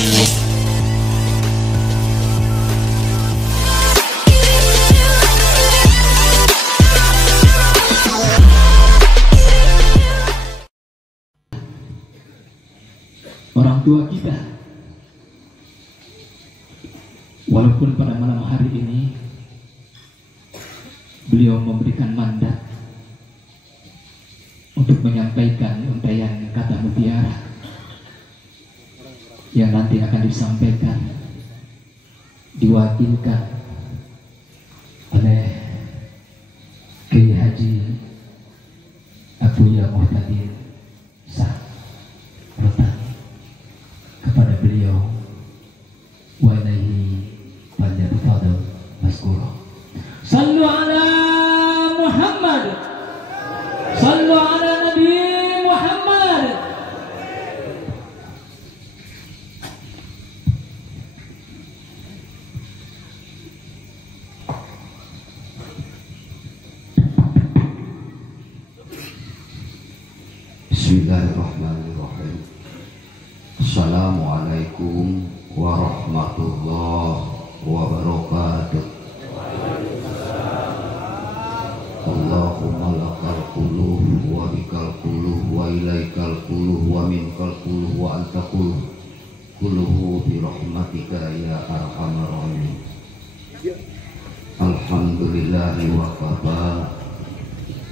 Orang tua kita, walaupun pada malam hari ini beliau memberikan mandat untuk menyampaikan untayan kata mutiara yang nanti akan disampaikan, diwakilkan oleh Kiai Haji Abuya Muhtadir Sah Rotan. Kepada beliau, wa ilaihi falyatafadhal mazkura. Sallu ala Muhammad, sallu ala Nabi Muhammad. Bismillahirrahmanirrahim. Assalamualaikum warahmatullahi wabarakatuh. Allahumma lakal quluh wa bikal quluh wa ilaikal quluh wa minkal quluh wa anta quluh quluhu bi rahmatika ya arhamar rahimin. Alhamdulillahi wa kafa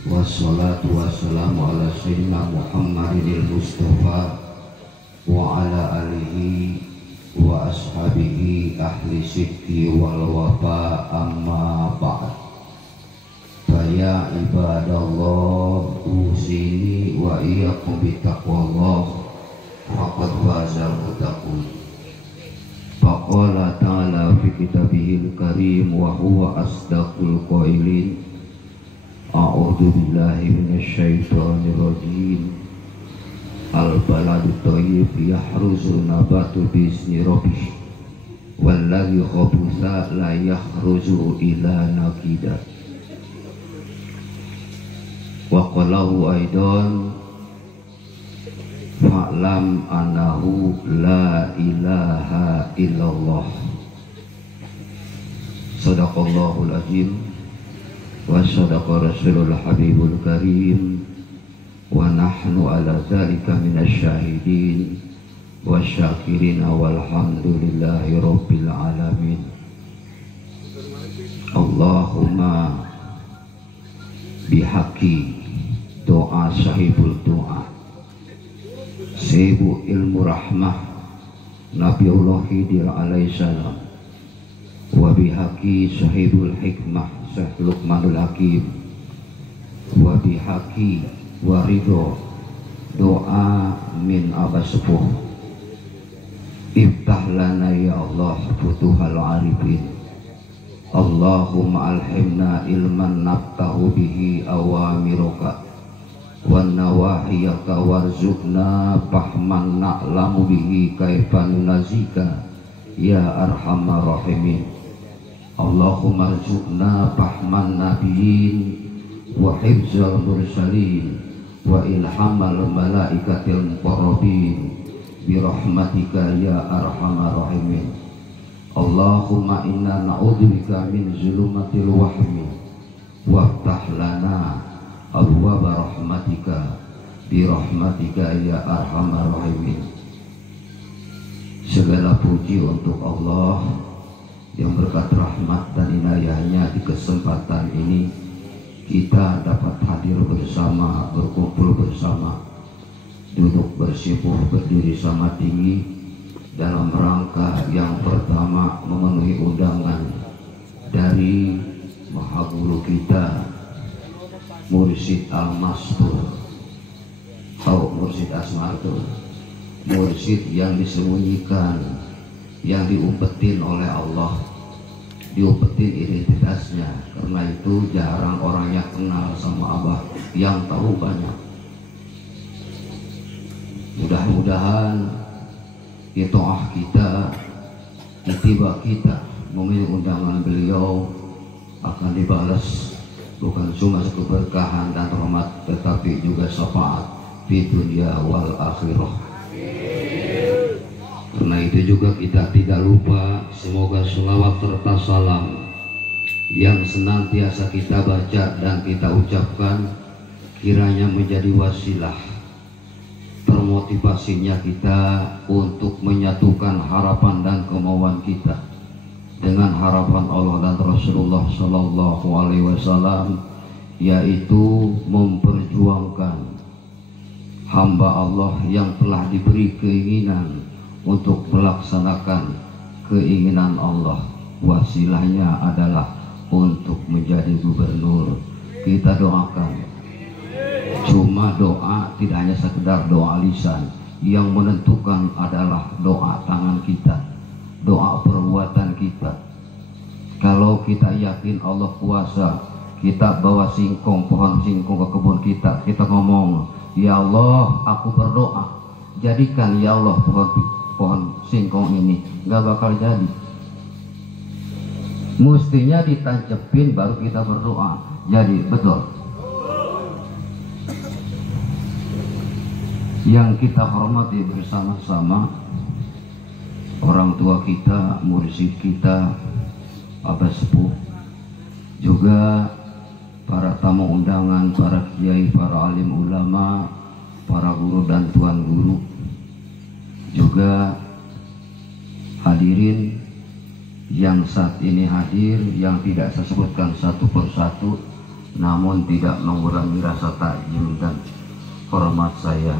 wassalatu wassalamu ala sayyidina Muhammadil Mustafa wa ala alihi wa ashabihi ahli sidqi wal wafa, amma ba'd. Faya ibadallah usini wa iyyakum bittaqwallah faqad fazal muttaqun. Faqala ta'ala fi kitabihil karim wa huwa asdaqul qailin. A'udzu billahi minasyaitonir rajim. Al-baladu thayyib yahruzu nabatu bi'izni rabbih walladzi khabutha la yahruzu ila nakida. Wa qalahu aidan fa'lam annahu la ilaha illallah. Sadaqallahul azim wa sadaqa rasulul habibul karim wa nahnu ala dzalika minasy syahidin wasyakirin walhamdulillahi rabbil alamin. Allahumma bihaqi doa sahibul doa sahibu ilmu rahmah Nabiullah Khidir alaihissalam wa bihaqi sahibul hikmah Syekh Luqmanul Hakim wa bihaqi waridho doa min abah sepuh iftah lana ya Allah futuhal arifin. Allahumma alhimna ilman naftahu bihi awamiruka wan nawahiyaka warzuqna fahman na'lamu bihi kaifan nazika ya arhamar rahimin. Allahumma arzuqna fahman nabiyyin wa hifzal mursalin wa ilhamal malaikatil muqarrabin birahmatika ya arhamar rahimin. Allahumma inna na'udzubika min zulumatil wahmi waftah lana abwaaba rahmatika birahmatika ya arhamar rahimin. Segala puji untuk Allah yang berkat rahmat dan inayahnya di kesempatan ini kita dapat hadir bersama, berkumpul bersama, duduk bersikuh, berdiri sama tinggi dalam rangka yang pertama memenuhi undangan dari Maha Guru kita Mursyid Al-Mastur atau Mursyid Asmartur, mursyid yang disembunyikan, yang diumpetin oleh Allah, diumpetin identitasnya. Karena itu jarang orang yang kenal sama Abah, yang tahu banyak. Mudah-mudahan itoah kita, ittiba kita memilih undangan beliau akan dibalas bukan cuma keberkahan dan rahmat, tetapi juga syafaat di dunia wal akhirah. Karena itu juga kita tidak lupa semoga sholawat serta salam yang senantiasa kita baca dan kita ucapkan kiranya menjadi wasilah termotivasinya kita untuk menyatukan harapan dan kemauan kita dengan harapan Allah dan Rasulullah Sallallahu Alaihi Wasallam, yaitu memperjuangkan hamba Allah yang telah diberi keinginan untuk melaksanakan keinginan Allah. Wasilahnya adalah untuk menjadi gubernur. Kita doakan. Cuma doa tidak hanya sekedar doa lisan, yang menentukan adalah doa tangan kita, doa perbuatan kita. Kalau kita yakin Allah kuasa, kita bawa singkong, pohon singkong ke kebun kita ngomong, ya Allah, aku berdoa, jadikan ya Allah pohon singkong ini, nggak bakal jadi. Mestinya ditancepin baru kita berdoa. Jadi betul. Yang kita hormati bersama-sama orang tua kita, mursyid kita, abah sepuh, juga para tamu undangan, para kiai, para alim ulama, para guru dan tuan guru, juga hadirin yang saat ini hadir, yang tidak saya sebutkan satu persatu, namun tidak mengurangi rasa takjim dan hormat saya.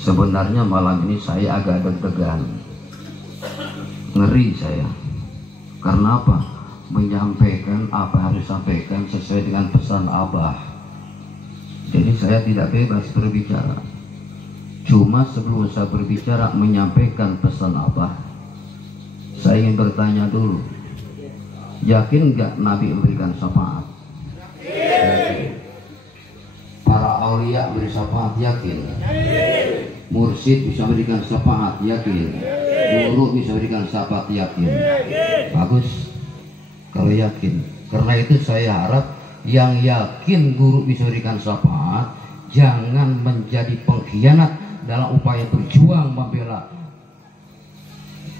Sebenarnya malam ini saya agak deg-degan, ngeri saya. Karena apa? Menyampaikan apa yang harus disampaikan sesuai dengan pesan Abah. Jadi saya tidak bebas berbicara. Cuma sebelum saya berbicara menyampaikan pesan Abah, saya ingin bertanya dulu, yakin nggak Nabi memberikan syafaat? Para aulia beri syafaat, yakin? Mursyid bisa memberikan syafaat, yakin? Guru bisa memberikan syafaat, yakin? Bagus kalau yakin. Karena itu saya harap yang yakin guru bisa memberikan syafaat jangan menjadi pengkhianat dalam upaya berjuang membela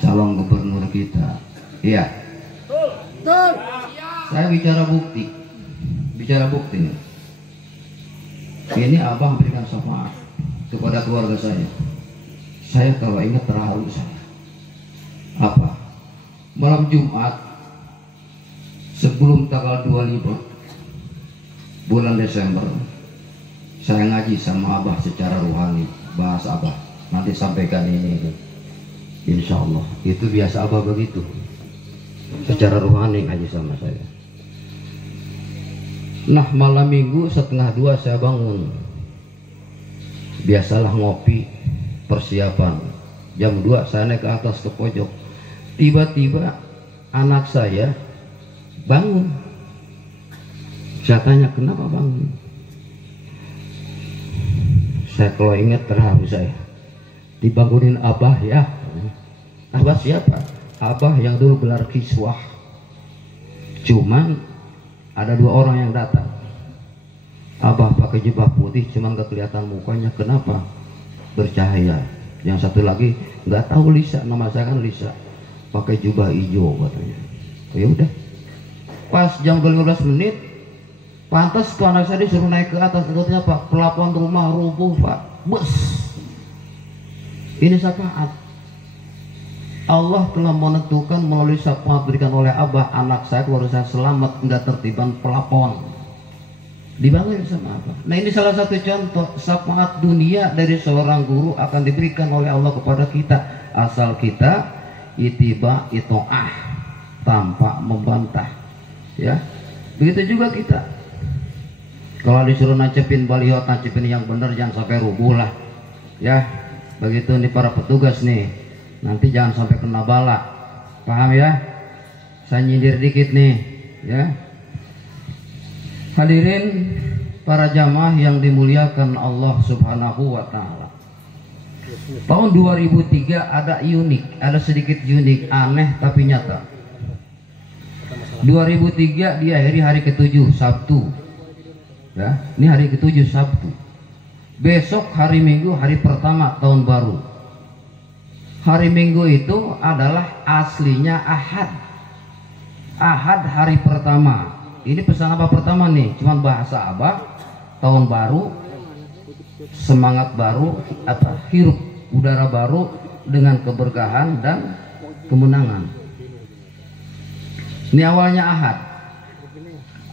calon gubernur kita. Iya. Saya bicara bukti. Ini Abah memberikan syafaat kepada keluarga saya. Saya kalau ingat terharu saya. Apa? Malam Jumat sebelum tanggal 25 bulan Desember, saya ngaji sama Abah secara rohani. Bahas Abah, nanti sampaikan ini. Insya Allah itu biasa Abah begitu, secara rohani ngaji sama saya. Nah malam minggu 1:30 saya bangun, biasalah ngopi persiapan. Jam 2 saya naik ke atas ke pojok, tiba-tiba anak saya bangun. Saya tanya kenapa bangun. Saya kalau ingat terharu saya, dibangunin Abah ya. Abah siapa? Abah yang dulu gelar kiswah. Cuman ada 2 orang yang datang. Abah pakai jubah putih, cuman gak kelihatan mukanya. Kenapa? Bercahaya. Yang satu lagi nggak tahu Lisa, nama saya kan Lisa, pakai jubah hijau katanya. Ya udah. Pas jam 15 menit, pantas tuh anak saya disuruh naik ke atas. Katanya Pak, pelafon rumah rubuh Pak. Bus. Ini syafaat. Allah telah menentukan melalui syafaat berikan oleh Abah, anak saya keluarga saya selamat, nggak tertiban pelafon. Dibangun sama Abah. Nah ini salah satu contoh syafaat dunia dari seorang guru akan diberikan oleh Allah kepada kita, asal kita itiba itoah tanpa membantah. Ya, begitu juga kita. Kalau disuruh nacepin baliho, nacepin yang benar, jangan sampai rubuh lah. Ya, begitu nih para petugas nih. Nanti jangan sampai kena bala. Paham ya? Saya nyindir dikit nih, ya. Hadirin para jamaah yang dimuliakan Allah Subhanahu wa taala. Tahun 2003 ada sedikit unik, aneh tapi nyata. 2003 diakhiri hari ke-7 Sabtu. Ya, ini hari ke-7 Sabtu. Besok hari Minggu, hari pertama tahun baru. Hari Minggu itu adalah aslinya Ahad. Ahad hari pertama. Ini pesan apa pertama nih? Cuman bahasa Abah, tahun baru, semangat baru, hirup udara baru dengan keberkahan dan kemenangan. Ini awalnya Ahad.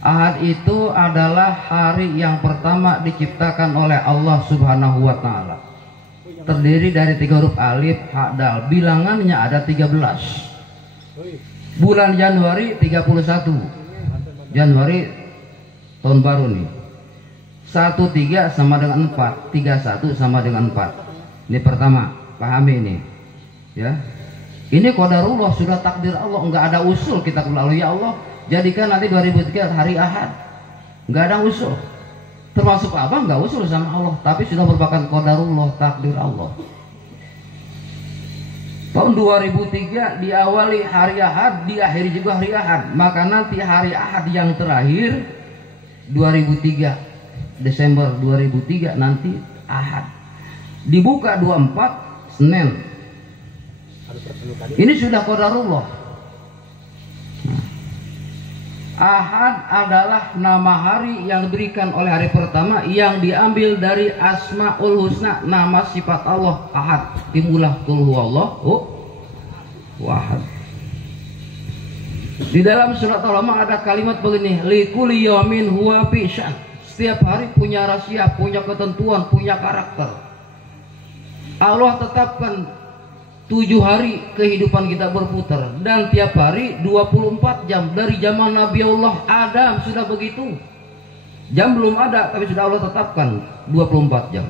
Ahad itu adalah hari yang pertama diciptakan oleh Allah Subhanahu wa Ta'ala. Terdiri dari 3 huruf alif, ha, dal. Bilangannya ada 13. Bulan Januari 31. Januari tahun baru nih. 13 sama dengan 4, 31 sama dengan 4. Ini pertama, pahami ini. Ya. Ini qadarullah, sudah takdir Allah, enggak ada usul kita kepada Allah. Ya Allah, jadikan nanti 2003 hari Ahad. Enggak ada usul. Termasuk apa? Enggak usul sama Allah, tapi sudah merupakan qadarullah, takdir Allah. Tahun 2003 diawali hari Ahad, diakhiri juga hari Ahad. Maka nanti hari Ahad yang terakhir 2003, Desember 2003 nanti Ahad. Dibuka 24 Senin. Ini sudah qadarullah. Ahad adalah nama hari yang diberikan oleh hari pertama yang diambil dari Asmaul Husna, nama sifat Allah Ahad. Timulah qul huwallahu wahad. Di dalam surat Al-Alaq ada kalimat begini, likulli yaumin huwa fi sya'n. Setiap hari punya rahasia, punya ketentuan, punya karakter. Allah tetapkan 7 hari kehidupan kita berputar, dan tiap hari 24 jam. Dari zaman Nabi Allah Adam sudah begitu. Jam belum ada, tapi sudah Allah tetapkan 24 jam.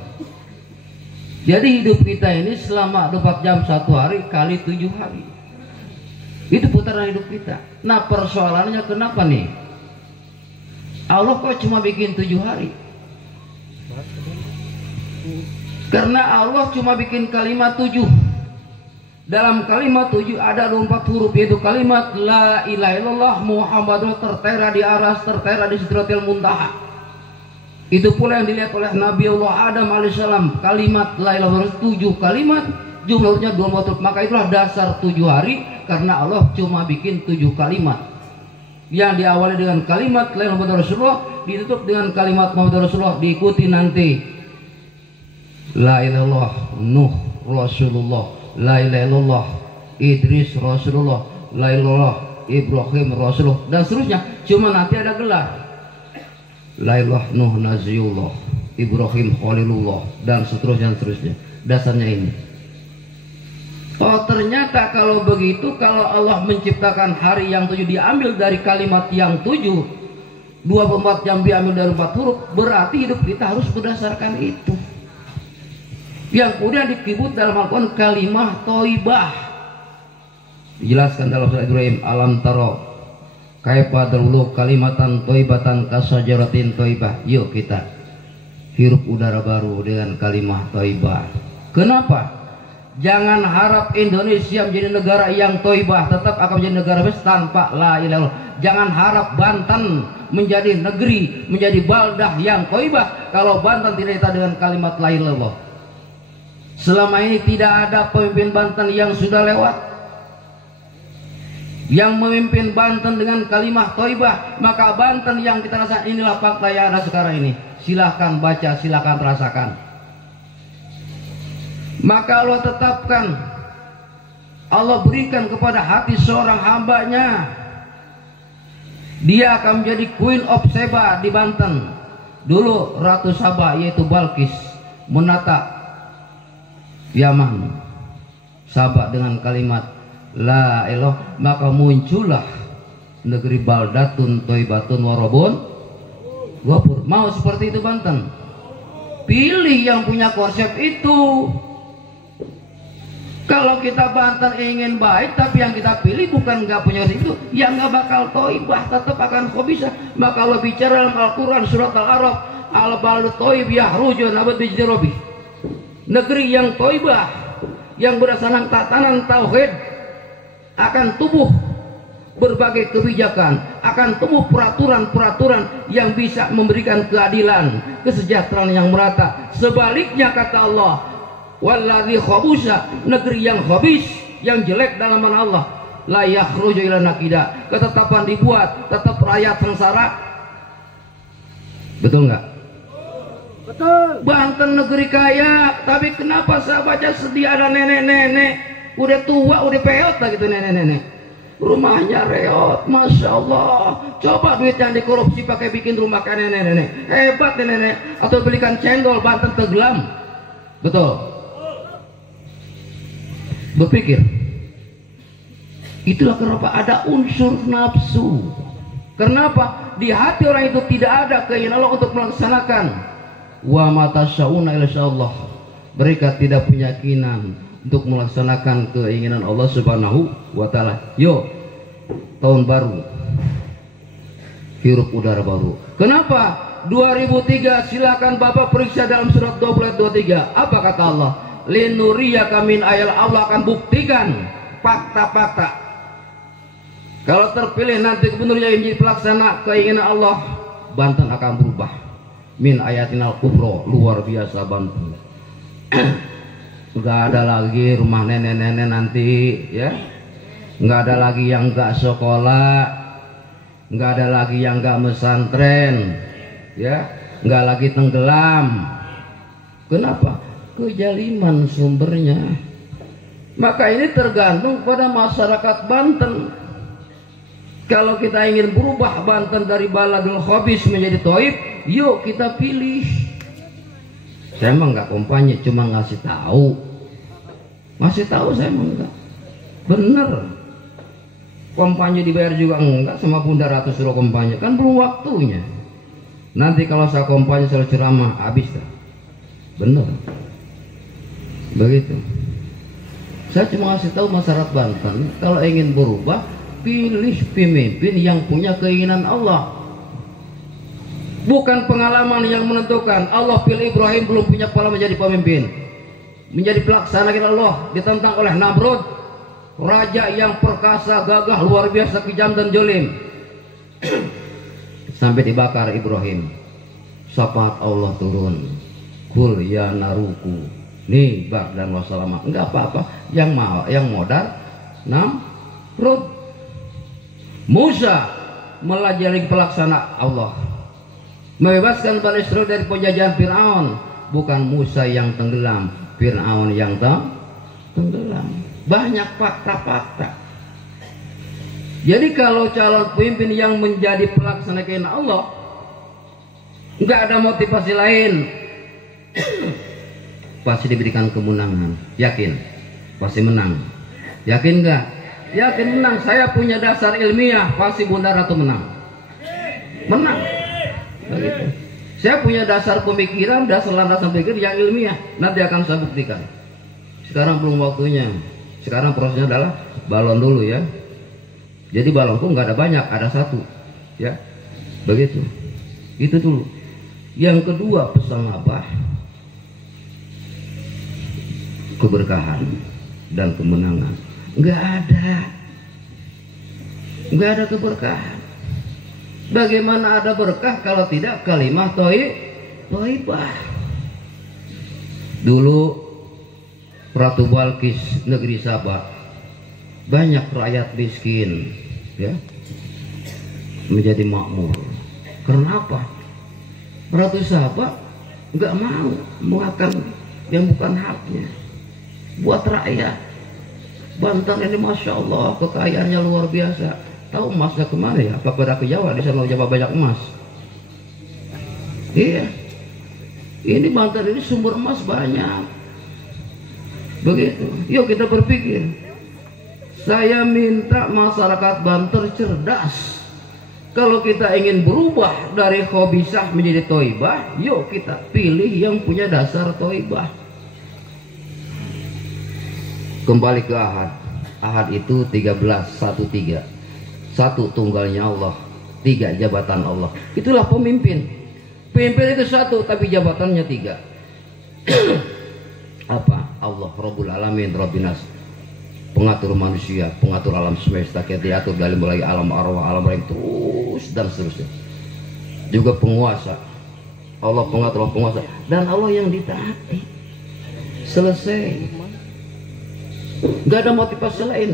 Jadi hidup kita ini selama 24 jam 1 hari kali 7 hari. Itu putaran hidup kita. Nah, persoalannya kenapa nih? Allah kok cuma bikin 7 hari? Karena Allah cuma bikin kalimat 7. Dalam kalimat 7 ada 24 huruf, yaitu kalimat la ilaha illallah Muhammadur tertera di aras, tertera di Sidratil Muntaha. Itu pula yang dilihat oleh Nabi Allah Adam alaihissalam. Kalimat la ilaha illallah 7 kalimat, jumlahnya 24 huruf. Maka itulah dasar 7 hari, karena Allah cuma bikin 7 kalimat. Yang diawali dengan kalimat la ilaha illallah Rasulullah, ditutup dengan kalimat Muhammad Rasulullah, diikuti nanti la ilaha illallah Nuh Rasulullah, la ilaha illallah Idris Rasulullah, la ilaha illallah Ibrahim Rasulullah, dan seterusnya. Cuma nanti ada gelar la ilaha Nuh Naziullah, Ibrahim Khalilullah, dan seterusnya. Dasarnya ini. Oh, ternyata kalau begitu, kalau Allah menciptakan hari yang 7 diambil dari kalimat yang 7, 24 jam diambil dari 4 huruf, berarti hidup kita harus berdasarkan itu. Yang kemudian disebut dalam Al-Quran kalimah toibah. Dijelaskan dalam surah Ibrahim, alam taro kaifa dulu kalimatan toibatan kasajaratin toibah. Yuk kita hirup udara baru dengan kalimah toibah. Kenapa? Jangan harap Indonesia menjadi negara yang toibah, tetap akan menjadi negara bebas tanpa la ilaha illallah. Jangan harap Banten menjadi negeri, menjadi baldah yang toibah kalau Banten tidak ditandai dengan kalimat la ilaha illallah. Selama ini tidak ada pemimpin Banten yang sudah lewat yang memimpin Banten dengan kalimah toibah. Maka Banten yang kita rasakan, inilah fakta yang ada sekarang ini. Silahkan baca, silahkan rasakan. Maka Allah tetapkan, Allah berikan kepada hati seorang hambanya, dia akan menjadi Queen of Sheba di Banten. Dulu Ratu Saba yaitu Balkis menata Yaman, Sabak dengan kalimat la ilaha, maka muncullah negeri baldatun toibatun warabun wapur. Mau seperti itu Banten? Pilih yang punya konsep itu. Kalau kita Banten ingin baik, tapi yang kita pilih bukan nggak punya itu, yang nggak bakal toibah, tetap akan khabisah. Maka Allah bicara dalam Al-Quran surat Al-A'raf, al-baladu toib yahruju nabat bijrobi. Negeri yang toibah, yang berdasarkan tatanan tauhid, akan tumbuh berbagai kebijakan, akan tumbuh peraturan-peraturan yang bisa memberikan keadilan, kesejahteraan yang merata. Sebaliknya kata Allah, Walladzi khabusa, negeri yang khabis, yang jelek dalam nama Allah, la yakhruju ila nakida, ketetapan dibuat, tetap rakyat sengsara. Betul nggak? Betul. Banten negeri kaya, tapi kenapa saya baca sedih ada nenek-nenek udah tua, udah peot lah gitu, nenek-nenek rumahnya reot, masya Allah. Coba duit yang dikorupsi pakai bikin rumah kayak nenek-nenek, hebat nenek-nenek. Atau belikan cendol, Banten tenggelam. Betul. Berpikir, itulah kenapa ada unsur nafsu. Kenapa di hati orang itu tidak ada keinginan Allah untuk melaksanakan. Wa matasyauna illa Allah. Mereka tidak punya keinginan untuk melaksanakan keinginan Allah Subhanahu wa taala. Yo, tahun baru, hirup udara baru. Kenapa? 2003 silakan Bapak periksa dalam surat 20 ayat 23. Apa kata Allah? Linuriyaka min ayal, Allah akan buktikan fakta-fakta. Kalau terpilih nanti gubernurnya menjadi pelaksana keinginan Allah, Banten akan berubah. Min ayatinal kubro, luar biasa Banten. Nggak ada lagi rumah nenek-nenek nanti, ya. Nggak ada lagi yang nggak sekolah, nggak ada lagi yang nggak mesantren, ya. Nggak lagi tenggelam. Kenapa? Kejaliman sumbernya. Maka ini tergantung pada masyarakat Banten. Kalau kita ingin berubah Banten dari baladul khabis menjadi Thaib, yuk kita pilih. Saya emang nggak kampanye, cuma ngasih tahu. Masih tahu saya emang enggak. Bener. Kampanye dibayar juga enggak, sama Bunda Ratu suruh kampanye, kan belum waktunya. Nanti kalau saya kampanye selalu ceramah, habis dah. Bener. Begitu. Saya cuma ngasih tahu masyarakat Banten, kalau ingin berubah, pilih pemimpin yang punya keinginan Allah. Bukan pengalaman yang menentukan. Allah pilih Ibrahim belum punya pengalaman menjadi pemimpin, menjadi pelaksana keinginan Allah, ditentang oleh Namrud, raja yang perkasa, gagah, luar biasa, kejam dan jolim. Sampai dibakar Ibrahim. Syafaat Allah turun. Kul ya naruku nih bak dan wassalamah. Enggak apa-apa. Yang modal Namrud. Musa melajari pelaksana Allah, membebaskan Bani Israil dari penjajahan Fir'aun. Bukan Musa yang tenggelam, Fir'aun yang tenggelam. Banyak fakta-fakta. Jadi kalau calon pemimpin yang menjadi pelaksana keinginan Allah, nggak ada motivasi lain, pasti diberikan kemenangan. Yakin? Pasti menang. Yakin nggak? Yakin menang. Saya punya dasar ilmiah, pasti Bunda Ratu menang. Menang. Begitu. Saya punya dasar pemikiran, dasar landasan pikir yang ilmiah. Nanti akan saya buktikan. Sekarang belum waktunya. Sekarang prosesnya adalah balon dulu ya. Jadi balonku nggak ada banyak, ada satu. Ya, begitu. Itu dulu. Yang kedua pesan Abah, keberkahan dan kemenangan. Nggak ada keberkahan. Bagaimana ada berkah kalau tidak kalimah thayyibah? Dulu Ratu Balkis negeri Sabah, banyak rakyat miskin, ya, menjadi makmur. Kenapa? Ratu Sabah nggak mau makan yang bukan haknya buat rakyat. Banten ini masya Allah kekayaannya luar biasa. Tahu emasnya kemana ya? Apa pada ke Jawa? Di sana Jawa banyak emas. Iya. Ini Banten ini sumber emas banyak. Begitu. Yuk kita berpikir. Saya minta masyarakat Banten cerdas. Kalau kita ingin berubah dari khabisah menjadi thayyibah, yuk kita pilih yang punya dasar thayyibah. Kembali ke Ahad. Ahad itu 13, 1 tunggalnya Allah, 3 jabatan Allah. Itulah pemimpin. Pemimpin itu 1 tapi jabatannya 3. Apa? Allah Rabbul Alamin, Rabbinas, pengatur manusia, pengatur alam semesta, diatur dari mulai alam arwah, alam lain terus dan seterusnya. Juga penguasa. Allah pengatur, penguasa, dan Allah yang ditaati. selesai. Nggak ada motivasi lain.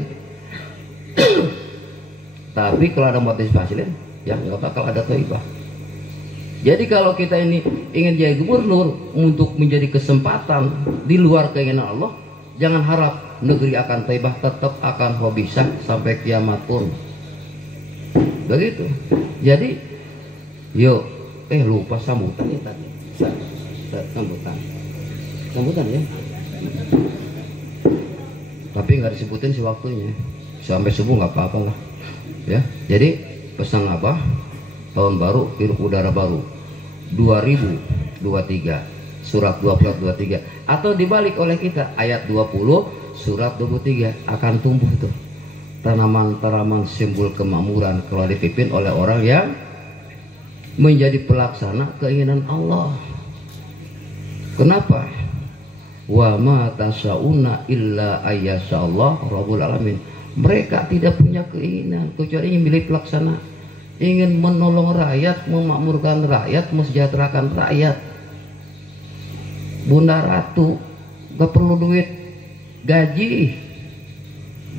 Tapi kalau ada motivasi lain, ya nggak bakal ada thaibah. Jadi kalau kita ini ingin jadi gubernur untuk menjadi kesempatan di luar keinginan Allah, jangan harap negeri akan thaibah, tetap akan khabisah sampai kiamat pun. Begitu. Jadi, yuk, lupa sambutan ya tadi. Sambutan ya. Tapi nggak disebutin sih waktunya. Sampai subuh nggak apa-apa lah. Ya. Jadi pesan apa? Tahun baru, hirup udara baru. 2023 surat 23 atau dibalik oleh kita ayat 20 surat 23 akan tumbuh tuh tanaman-tanaman simbol kemakmuran kalau dipimpin oleh orang yang menjadi pelaksana keinginan Allah. Kenapa? Wa ma tasyauna illa ayyasha Allah rabbul alamin. Mereka tidak punya keinginan kecuali ingin milik pelaksana, ingin menolong rakyat, memakmurkan rakyat, mesejahterakan rakyat. Bunda Ratu gak perlu duit gaji,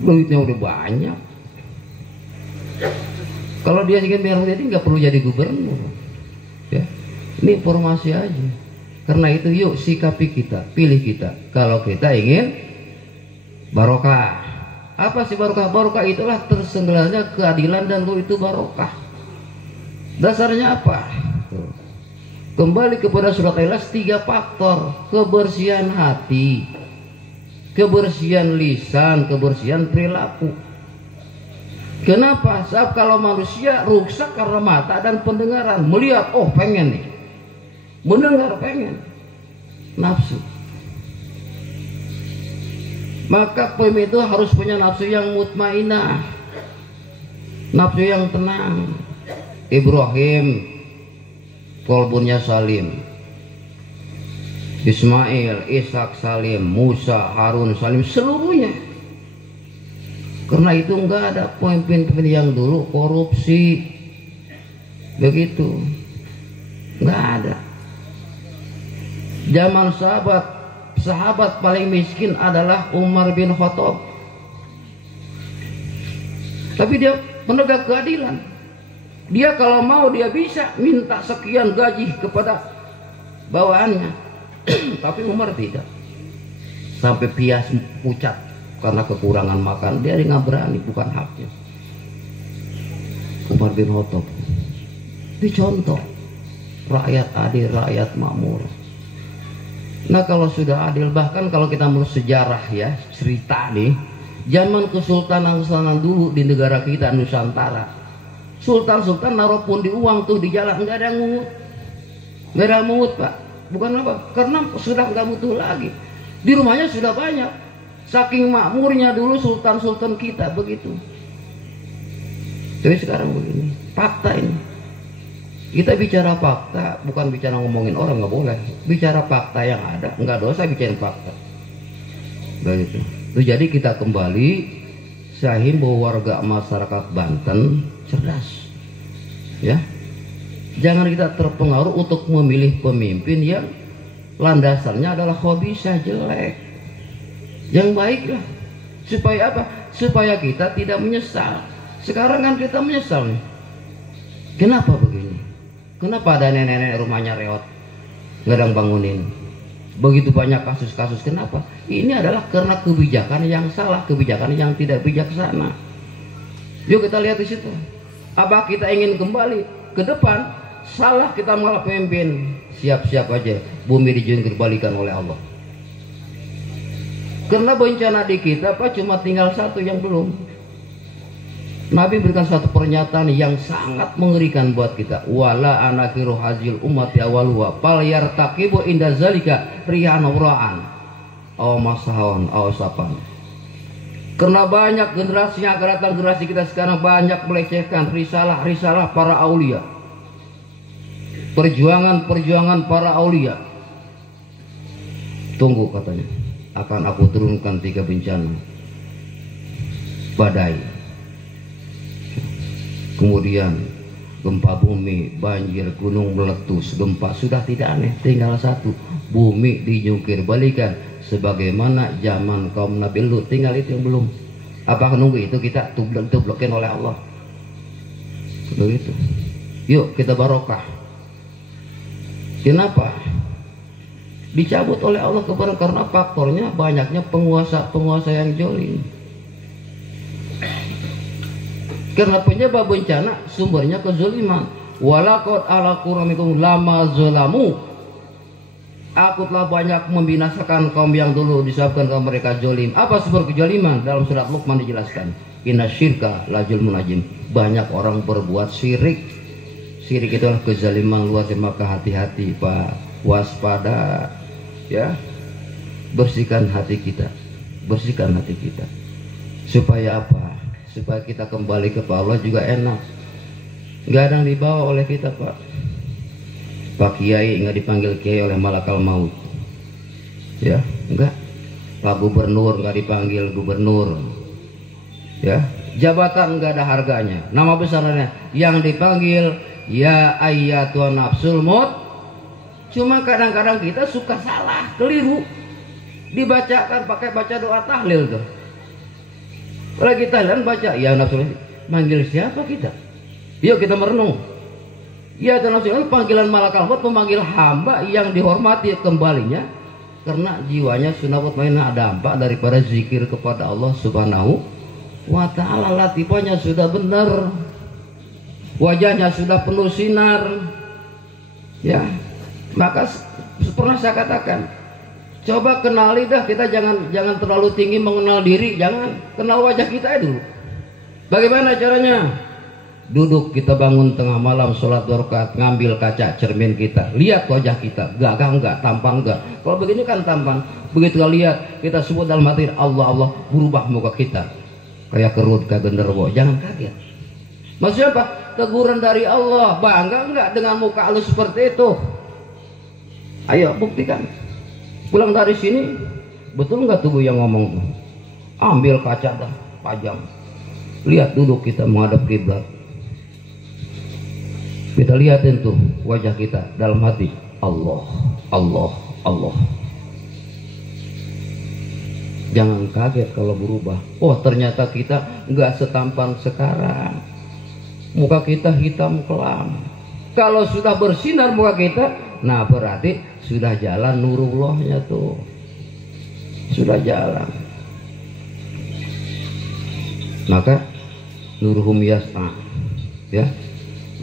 duitnya udah banyak. Kalau dia ingin biar jadi nggak perlu jadi gubernur. Ya, ini informasi aja. Karena itu yuk sikapi kita, pilih kita. Kalau kita ingin barokah, apa sih barokah? Barokah itulah tersenggelamnya keadilan dan itu barokah. Dasarnya apa? Kembali kepada surat Al-Ikhlas, 3 faktor: kebersihan hati, kebersihan lisan, kebersihan perilaku. Kenapa? Sebab kalau manusia rusak karena mata dan pendengaran, melihat pengen nih, mendengar pengen, nafsu. Maka pemimpin itu harus punya nafsu yang mutmainah, nafsu yang tenang. Ibrahim kolbunnya salim, Ismail, Ishak salim, Musa, Harun salim, seluruhnya. Karena itu enggak ada pemimpin yang dulu korupsi begitu, enggak ada. Zaman sahabat paling miskin adalah Umar bin Khattab, tapi dia menegak keadilan. Dia kalau mau dia bisa minta sekian gaji kepada bawahannya. Tapi Umar tidak. Sampai pias pucat karena kekurangan makan. Dia nggak berani, bukan haknya. Umar bin Khattab dicontoh, rakyat adil, rakyat makmur. Nah kalau sudah adil, bahkan kalau kita menurut sejarah ya, cerita nih, zaman kesultanan dulu di negara kita Nusantara, sultan naruh pundi uang tuh di jalan, nggak ada yang mungut, nggak ada yang mungut Pak. Bukan apa? Karena sudah nggak butuh lagi. Di rumahnya sudah banyak. Saking makmurnya dulu sultan kita begitu. Tapi sekarang begini, fakta ini. Kita bicara fakta, bukan bicara ngomongin orang, nggak boleh. Bicara fakta yang ada, nggak dosa bicara fakta. Begitu. Jadi kita kembali, saya himbau warga masyarakat Banten cerdas, ya. Jangan kita terpengaruh untuk memilih pemimpin yang landasannya adalah khabisah, jelek. Yang baiklah. Supaya apa? Supaya kita tidak menyesal. Sekarang kan kita menyesal nih. Kenapa begini? Kenapa ada nenek-nenek rumahnya reot, nggak ada yang bangunin? Begitu banyak kasus-kasus. Kenapa? Ini adalah karena kebijakan yang salah, kebijakan yang tidak bijaksana. Yuk kita lihat di situ. Apa kita ingin kembali ke depan? Salah kita malah pemimpin. Siap-siap aja bumi dijungkir balikan oleh Allah. Karena bencana di kita Pak cuma tinggal satu yang belum. Nabi berikan satu pernyataan yang sangat mengerikan buat kita. Wala anakiru hazil umat awaluha fal yartaqibu inda zalika rihan uraan aw masahawan aw sapan. Karena banyak generasi yang akan datang, generasi kita sekarang banyak melecehkan risalah para aulia, perjuangan para aulia. Tunggu katanya, akan aku turunkan 3 bencana: badai, kemudian gempa bumi, banjir, gunung meletus, gempa. Sudah tidak aneh, tinggal satu, bumi dijungkir balikan sebagaimana zaman kaum Nabi Lut. Tinggal itu yang belum. Apakah nunggu itu kita tublokin oleh Allah? Begitu. Yuk kita barokah. Kenapa? Dicabut oleh Allah kepada karena faktornya banyaknya penguasa yang jolim. Karena penyebab bencana sumbernya kezuliman. Walaqad ala quramikum lama zalamu. Aku telah banyak membinasakan kaum yang dulu disebabkan kaum mereka jolim. Apa sumber kezaliman? Dalam surat Luqman dijelaskan. Inna syirka la zulmun azim. Banyak orang berbuat syirik. Syirik itu adalah kezaliman luas, maka hati-hati Pak. Waspada. Ya. Bersihkan hati kita. Bersihkan hati kita. Supaya apa? Supaya kita kembali kepada Allah juga enak. Nggak ada yang dibawa oleh kita Pak. Pak Kiai nggak dipanggil Kiai oleh malakal maut. Ya, enggak. Pak Gubernur nggak dipanggil Gubernur. Ya, jabatan nggak ada harganya. Nama besarnya yang dipanggil ya ayyatuhan nafsul maut. Cuma kadang-kadang kita suka salah, keliru. Dibacakan pakai baca doa tahlil tuh. Kalau kita baca ya nafsul, manggil siapa kita? Yuk kita merenung. Ya nafsul panggilan malakal maut, memanggil hamba yang dihormati kembalinya karena jiwanya sunawat mainah dampak daripada zikir kepada Allah Subhanahu wa ta'ala. Latifahnya sudah benar, wajahnya sudah penuh sinar. Ya, maka pernah saya katakan, coba kenali dah, kita jangan terlalu tinggi mengenal diri, jangan, kenal wajah kita dulu. Bagaimana caranya? Duduk kita bangun tengah malam sholat 2 rakaat, ngambil kaca cermin kita, lihat wajah kita, gagah enggak, tampan enggak. Kalau begini kan tampan, begitu kita lihat, kita sebut dalam hati Allah, Allah, berubah muka kita kayak kerut, kayak genderuwo. Jangan kaget. Maksudnya apa? Teguran dari Allah. Bangga enggak dengan muka halus seperti itu? Ayo buktikan. Pulang dari sini, betul nggak tubuh yang ngomong tuh? Ambil kaca dah, pajang. Lihat duduk kita menghadap kiblat. Kita lihatin tuh wajah kita dalam hati. Allah, Allah, Allah. Jangan kaget kalau berubah. Oh ternyata kita nggak setampan sekarang. Muka kita hitam kelam. Kalau sudah bersinar muka kita, nah berarti sudah jalan nurullahnya tuh. Sudah jalan. Maka nuruhum yas'a. Ya.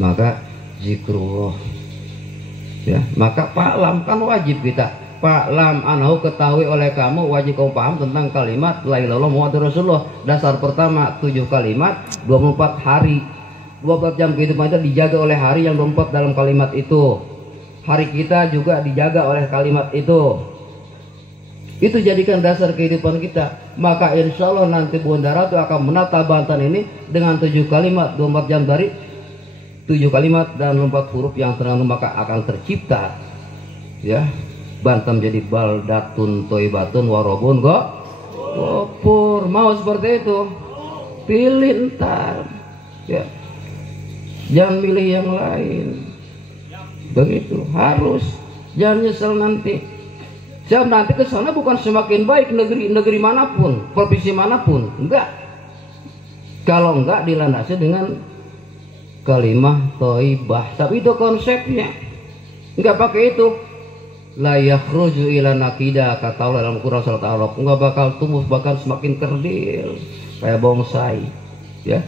Maka zikrullah. Ya, maka fa'lam kan wajib kita. Fa'lam anahu ketahui oleh kamu, wajib kamu paham tentang kalimat la ilaha illallah Muhammadur Rasulullah. Dasar pertama 7 kalimat, 24 hari. 24 jam kehidupan kita dijaga oleh hari yang 24 dalam kalimat itu. Hari kita juga dijaga oleh kalimat itu. Itu jadikan dasar kehidupan kita. Maka insya Allah nanti Bunda Ratu akan menata Banten ini dengan 7 kalimat 24 jam dari 7 kalimat dan 4 huruf yang terang, maka akan tercipta ya Banten jadi baldatun toibatun warobun gopur. Mau seperti itu? Pilih ntar ya. Jangan milih yang lain. Begitu harus. Jangan nyesel nanti. Siap nanti ke sana bukan semakin baik negeri manapun, provinsi manapun, enggak. Kalau enggak dilandasi dengan kalimah thayyibah. Tapi itu konsepnya. Enggak pakai itu. La yakhruju ila nakida, kata Allah dalam Quran surat Al-Araf. Enggak bakal tumbuh, bahkan semakin kerdil kayak bonsai. Ya.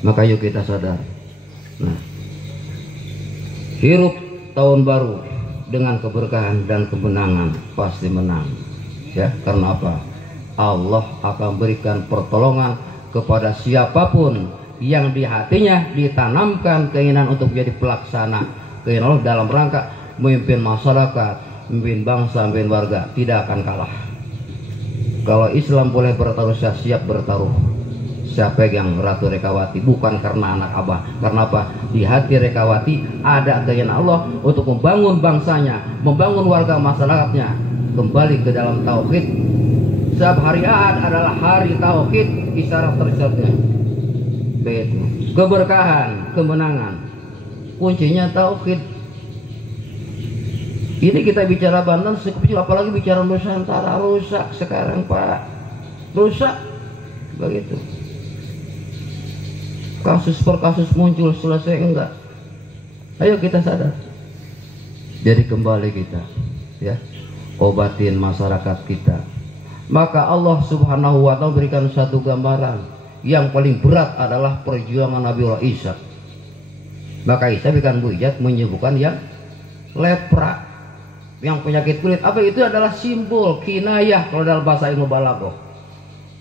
Maka yuk kita sadar. Nah, hirup tahun baru dengan keberkahan dan kemenangan, pasti menang. Ya, karena apa? Allah akan berikan pertolongan kepada siapapun yang di hatinya ditanamkan keinginan untuk menjadi pelaksana keinginan Allah dalam rangka memimpin masyarakat, memimpin bangsa, memimpin warga, tidak akan kalah. Kalau Islam boleh bertaruh, saya siap bertaruh. Saya pegang Ratu Rekawati bukan karena anak abah. Karena apa? Di hati Rekawati ada keinginan Allah untuk membangun bangsanya, membangun warga masyarakatnya kembali ke dalam tauhid. Setiap hari Ahad adalah hari tauhid, isyarat tersebutnya. Begitu. Keberkahan, kemenangan, kuncinya tauhid. Ini kita bicara Banten sekecil, apalagi bicara Nusantara. Rusak sekarang Pak, rusak begitu. Kasus per kasus muncul, selesai enggak. Ayo kita sadar. Jadi kembali kita, ya, obatin masyarakat kita. Maka Allah Subhanahu wa Ta'ala berikan satu gambaran. Yang paling berat adalah perjuangan Nabiullah Isa. Maka Isa berikan mukjizat menyembuhkan yang lepra, yang penyakit kulit. Apa itu? Adalah simbol kinayah kalau dalam bahasa ilmu balaghah.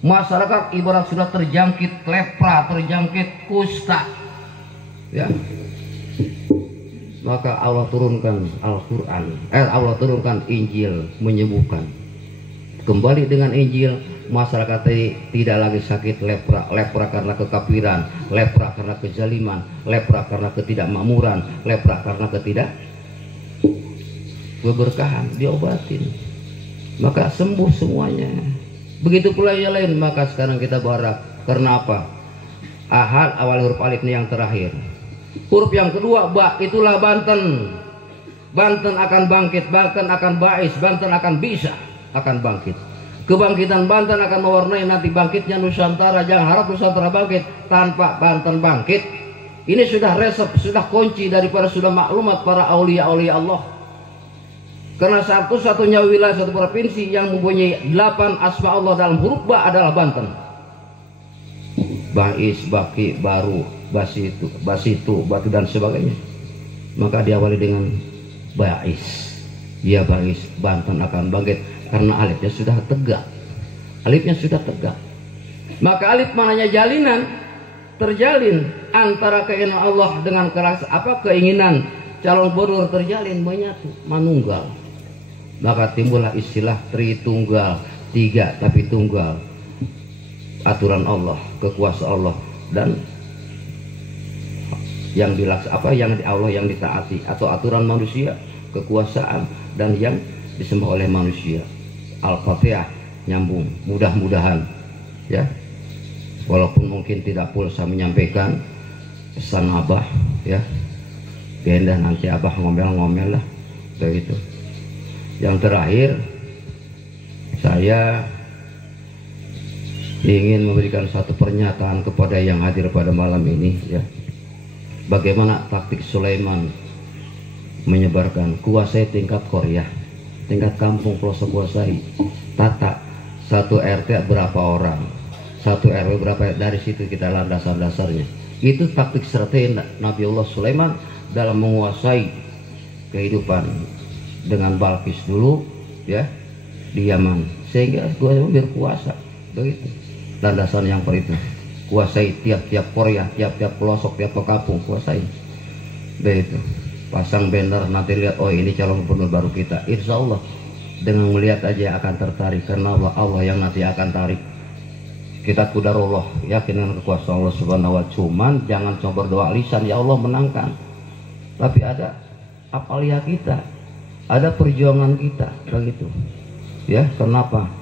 Masyarakat ibarat sudah terjangkit lepra, terjangkit kusta, ya. Maka Allah turunkan Al-Quran, Allah turunkan Injil menyembuhkan. Kembali dengan Injil, masyarakat tidak lagi sakit lepra. Lepra karena kekafiran, lepra karena kezaliman, lepra karena ketidakmakmuran, lepra karena keberkahan, diobatin. Maka sembuh semuanya. Begitu pula yang lain. Maka sekarang kita berharap. Karena apa? Ahad, awal huruf alif ini yang terakhir. Huruf yang kedua ba, itulah Banten. Banten akan bangkit, Banten akan bais, Banten akan bisa, akan bangkit. Kebangkitan Banten akan mewarnai nanti bangkitnya Nusantara. Jangan harap Nusantara bangkit tanpa Banten bangkit. Ini sudah resep, sudah kunci daripada sudah maklumat para aulia-aulia Allah. Karena satu-satunya wilayah, satu provinsi yang mempunyai 8 asma Allah dalam huruf ba adalah Banten. Bais, Baki, Baru, Basitu, Batu dan sebagainya. Maka diawali dengan Bais. Ya Bais, Banten akan bangkit karena alifnya sudah tegak. Alifnya sudah tegak. Maka alif mananya jalinan, terjalin antara keinginan Allah dengan keinginan calon gubernur terjalin, menyatu, manunggal. Maka timbullah istilah Tritunggal, 3 tapi tunggal. Aturan Allah, kekuasaan Allah, dan yang yang di Allah yang ditaati, atau aturan manusia, kekuasaan dan yang disembah oleh manusia. Al-Fatihah nyambung, mudah-mudahan, ya. Walaupun mungkin tidak pulsa menyampaikan pesan Abah, ya. Benda nanti Abah ngomel-ngomel lah, begitu. Yang terakhir, saya ingin memberikan satu pernyataan kepada yang hadir pada malam ini, ya. Bagaimana taktik Sulaiman menyebarkan, kuasai tingkat Korea, tingkat kampung, pelosok kuasai, tata satu RT berapa orang, satu RW berapa, dari situ kita landasan dasarnya. Itu taktik strategi Nabiullah Sulaiman dalam menguasai kehidupan dengan Balkis dulu, ya, di Yaman, sehingga dua berkuasa, begitu. Landasan yang itu, kuasai tiap-tiap Korea, tiap-tiap pelosok, tiap kampung, kuasai, begitu. Pasang banner, nanti lihat, oh ini calon gubernur baru kita. Insya Allah dengan melihat aja akan tertarik, karena Allah yang nanti akan tarik. Kita kudarullah, yakin dengan kekuasaan Allah Subhanahu wa Ta'ala. Cuman jangan cuma berdoa lisan, ya Allah menangkan, tapi ada apalia kita, ada perjuangan kita, begitu, ya. Kenapa?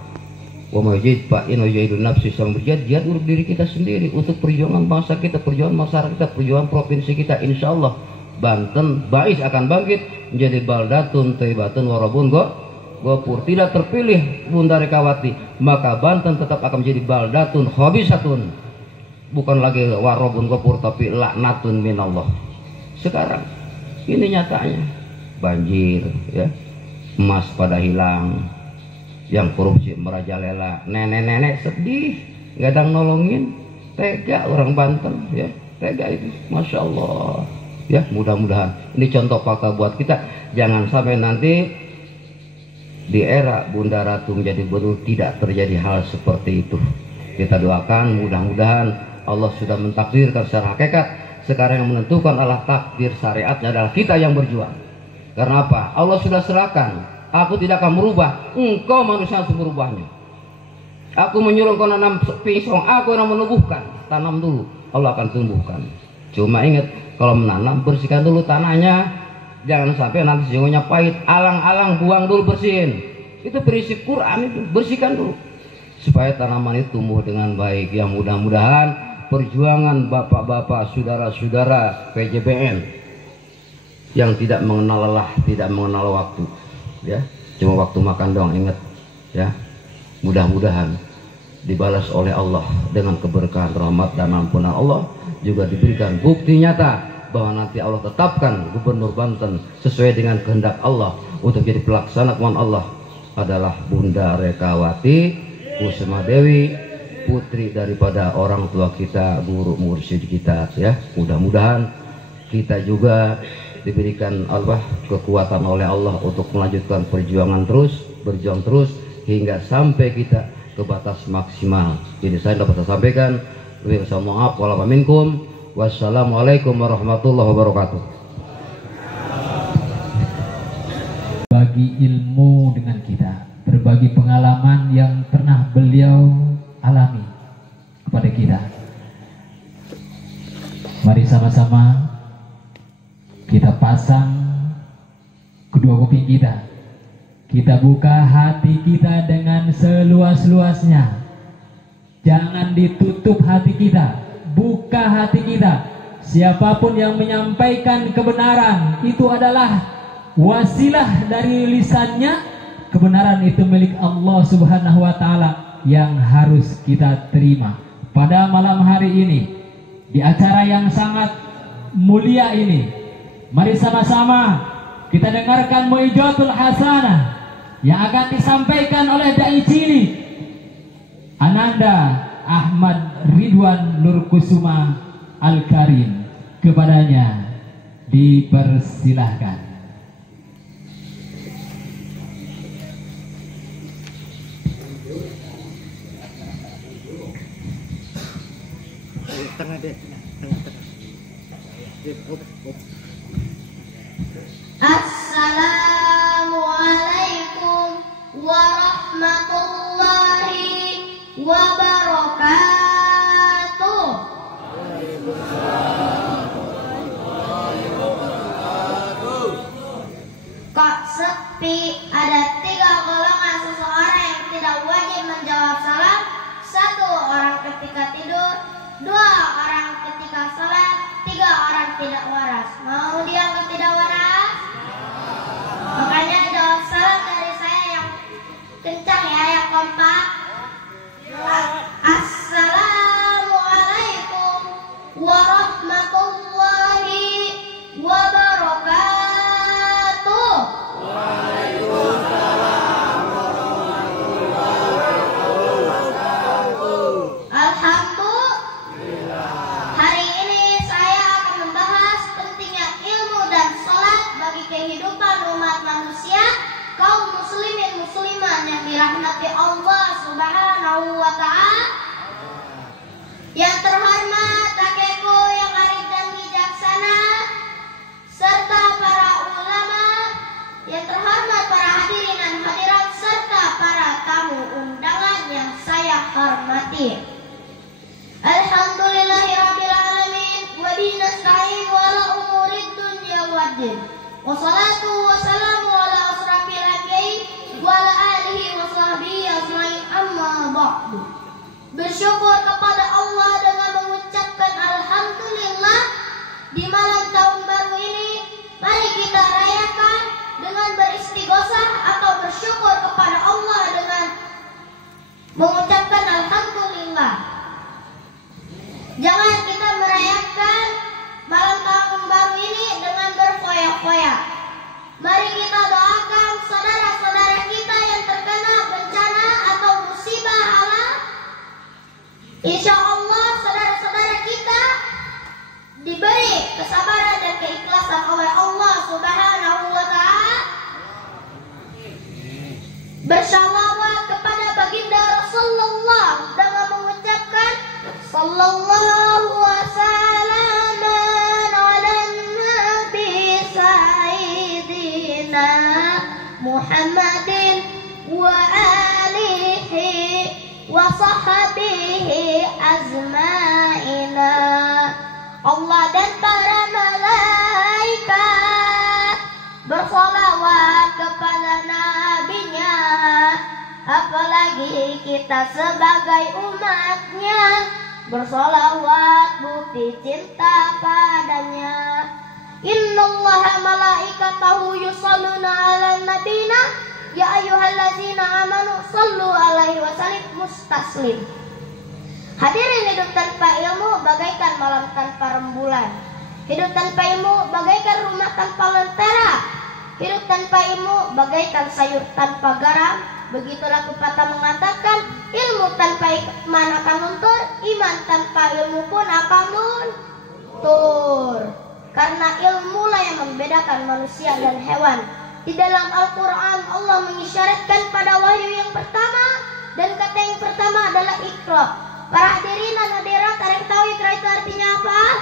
Wa majid Pak Inojidun nafsi sang berjihad, jihad untuk diri kita sendiri, untuk perjuangan bangsa kita, perjuangan masyarakat kita, perjuangan provinsi kita. Insya Allah Banten bais akan bangkit menjadi baldatun thayyibatun warabun gopur. Tidak terpilih Bunda Rekawati, maka Banten tetap akan menjadi baldatun khabisatun, bukan lagi warabun gopur, tapi laknatun minallah. Sekarang ini nyatanya banjir, ya, emas pada hilang, yang korupsi merajalela, nenek-nenek sedih, gak ada nolongin, tega orang Banten, ya, tega itu, masya Allah, ya. Mudah-mudahan ini contoh fakta buat kita, jangan sampai nanti di era Bunda Ratu menjadi gubernur tidak terjadi hal seperti itu. Kita doakan mudah-mudahan Allah sudah mentakdirkan secara hakikat. Sekarang yang menentukan adalah takdir syariatnya, adalah kita yang berjuang. Karena apa? Allah sudah serahkan. Aku tidak akan merubah, engkau manusia harus merubahnya. Aku menyuruh kau nanam pisang, aku yang menumbuhkan. Tanam dulu, Allah akan tumbuhkan. Cuma ingat, kalau menanam bersihkan dulu tanahnya, jangan sampai nanti singungnya pahit. Alang-alang buang dulu, bersihin. Itu prinsip Quran itu, bersihkan dulu supaya tanaman itu tumbuh dengan baik. Yang mudah-mudahan perjuangan bapak-bapak, saudara-saudara PJBN yang tidak mengenal lelah, tidak mengenal waktu, ya. Cuma waktu makan doang, ingat ya. Mudah-mudahan dibalas oleh Allah dengan keberkahan, rahmat dan ampunan Allah, juga diberikan bukti nyata bahwa nanti Allah tetapkan Gubernur Banten sesuai dengan kehendak Allah untuk jadi pelaksana kemauan Allah adalah Bunda Rekawati Kusuma Dewi, putri daripada orang tua kita, guru mursyid kita ya. Mudah-mudahan kita juga diberikan Allah kekuatan oleh Allah untuk melanjutkan perjuangan terus, berjuang terus hingga sampai kita ke batas maksimal. Ini saya dapat saya sampaikan. Maaf wala minkum. Wassalamualaikum warahmatullahi wabarakatuh. Bagi ilmu dengan kita, berbagi pengalaman yang pernah beliau alami kepada kita. Mari sama-sama kita pasang kedua kuping kita. Kita buka hati kita dengan seluas-luasnya. Jangan ditutup hati kita. Buka hati kita. Siapapun yang menyampaikan kebenaran itu adalah wasilah dari lisannya. Kebenaran itu milik Allah Subhanahu wa Ta'ala yang harus kita terima. Pada malam hari ini, di acara yang sangat mulia ini, mari sama-sama kita dengarkan Mu'ijatul Hasanah yang akan disampaikan oleh Dai Cilik Ananda Ahmad Ridwan Nurkusuma Al-Karim. Kepadanya dipersilahkan. Assalamualaikum warahmatullahi wabarakatuh. Kok sepi? Ada 3 golongan seseorang yang tidak wajib menjawab salam. 1 orang ketika tidur, 2 orang ketika salat, 3 orang tidak waras. Mau dianggap tidak waras? Makanya jawab salam dari saya yang kencang ya, yang kompak. Assalamualaikum warahmatullahi wabarakatuh. Waalaikumsalam warahmatullahi wabarakatuh. Alhamdulillah. Hari ini saya akan membahas pentingnya ilmu dan sholat bagi kehidupan umat manusia, kaum muslimin musliman yang dirahmati Allah Subhanahu wa Ta'ala. Yang terhormat kakekku yang arif dan bijaksana, serta para ulama, yang terhormat para hadirin dan hadirat, serta para tamu undangan yang saya hormati. Alhamdulillahirabbil alamin wa bihi nasta'in wa ala umurid dunya waddin. Wassalatu wassalamu ala asrafil anbiya'i wa ala alihi wa sahbihi ajma'in, amma ba'du. Bersyukur kepada Allah dengan mengucapkan alhamdulillah di malam tahun baru ini. Mari kita rayakan dengan beristighosah atau bersyukur kepada Allah dengan mengucapkan alhamdulillah. Jangan kita merayakan malam tahun baru ini dengan berfoya-foya. Mari kita doakan saudara-saudara kita yang terkena bencana atau musibah alam. Insya Allah saudara-saudara kita diberi kesabaran dan keikhlasan oleh Allah Subhanahu wa Ta'ala. Bersalawat kepada baginda Rasulullah dengan mengucapkan sallallahu wasallam ala nabi sayyidina Muhammadin wa alihi wa sahbihi azmaina. Allah dan para malaikat bersolawat kepada nabinya, apalagi kita sebagai umatnya bersolawat bukti cinta padanya. Innallaha malaikatahu yusholluna 'alan nabiyina ya ayyuhallazina amanu shallu 'alaihi wa sallimu taslim. Hadirin, hidup tanpa ilmu bagaikan malam tanpa rembulan. Hidup tanpa ilmu bagaikan rumah tanpa lentera. Hidup tanpa ilmu bagaikan sayur tanpa garam. Begitulah pepatah mengatakan, ilmu tanpa iman akan luntur, iman tanpa ilmu pun akan luntur. Karena ilmulah yang membedakan manusia dan hewan. Di dalam Al-Quran Allah mengisyaratkan pada wahyu yang pertama, dan kata yang pertama adalah Iqra. Para hadirin dan hadirat, ada yang tahu Iqra itu artinya apa?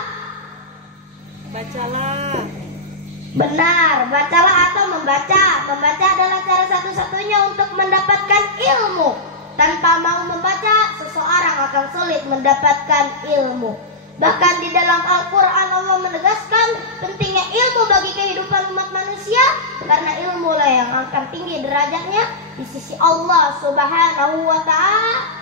Bacalah. Benar, bacalah atau membaca. Membaca adalah cara satu-satunya untuk mendapatkan ilmu. Tanpa mau membaca, seseorang akan sulit mendapatkan ilmu. Bahkan di dalam Al-Quran Allah menegaskan pentingnya ilmu bagi kehidupan umat manusia, karena ilmu lah yang akan tinggi derajatnya di sisi Allah Subhanahu wa ta'ala.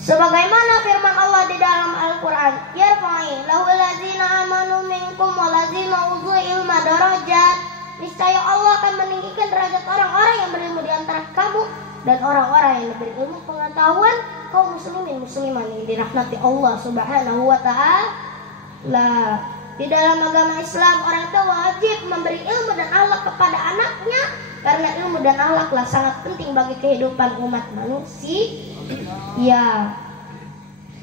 Sebagaimana firman Allah di dalam Al-Quran, yarfa'i lahul ladzina amanu minkum wal ladzina utul ilma darajat. Niscaya Allah akan meninggikan derajat orang-orang yang berilmu di antara kamu dan orang-orang yang berilmu pengetahuan, kaum muslimin musliman yang dirahmati Allah Subhanahu wa ta'ala. Di dalam agama Islam, orang tua wajib memberi ilmu dan akhlak kepada anaknya, karena ilmu dan akhlaklah sangat penting bagi kehidupan umat manusia. Ya,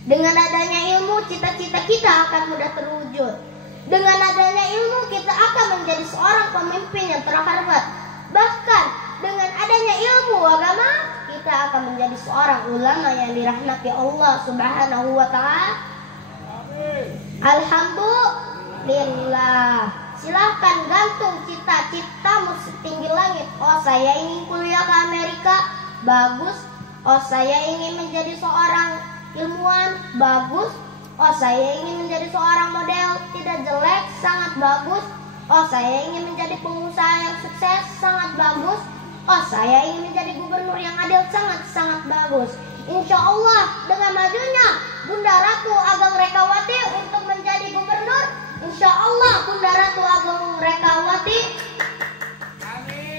dengan adanya ilmu, cita-cita kita akan mudah terwujud. Dengan adanya ilmu, kita akan menjadi seorang pemimpin yang terhormat. Bahkan dengan adanya ilmu agama, kita akan menjadi seorang ulama yang dirahmati Allah Subhanahu wa ta'ala. Alhamdulillah. Silahkan gantung cita-citamu setinggi langit. Oh, saya ingin kuliah ke Amerika, bagus. Oh, saya ingin menjadi seorang ilmuwan, bagus. Oh, saya ingin menjadi seorang model, tidak jelek, sangat bagus. Oh, saya ingin menjadi pengusaha yang sukses, sangat bagus. Oh, saya ingin menjadi gubernur yang adil, sangat-sangat bagus. Insya Allah dengan majunya Bunda Ratu Ageng Rekawati untuk menjadi gubernur, insya Allah Bunda Ratu Ageng Rekawati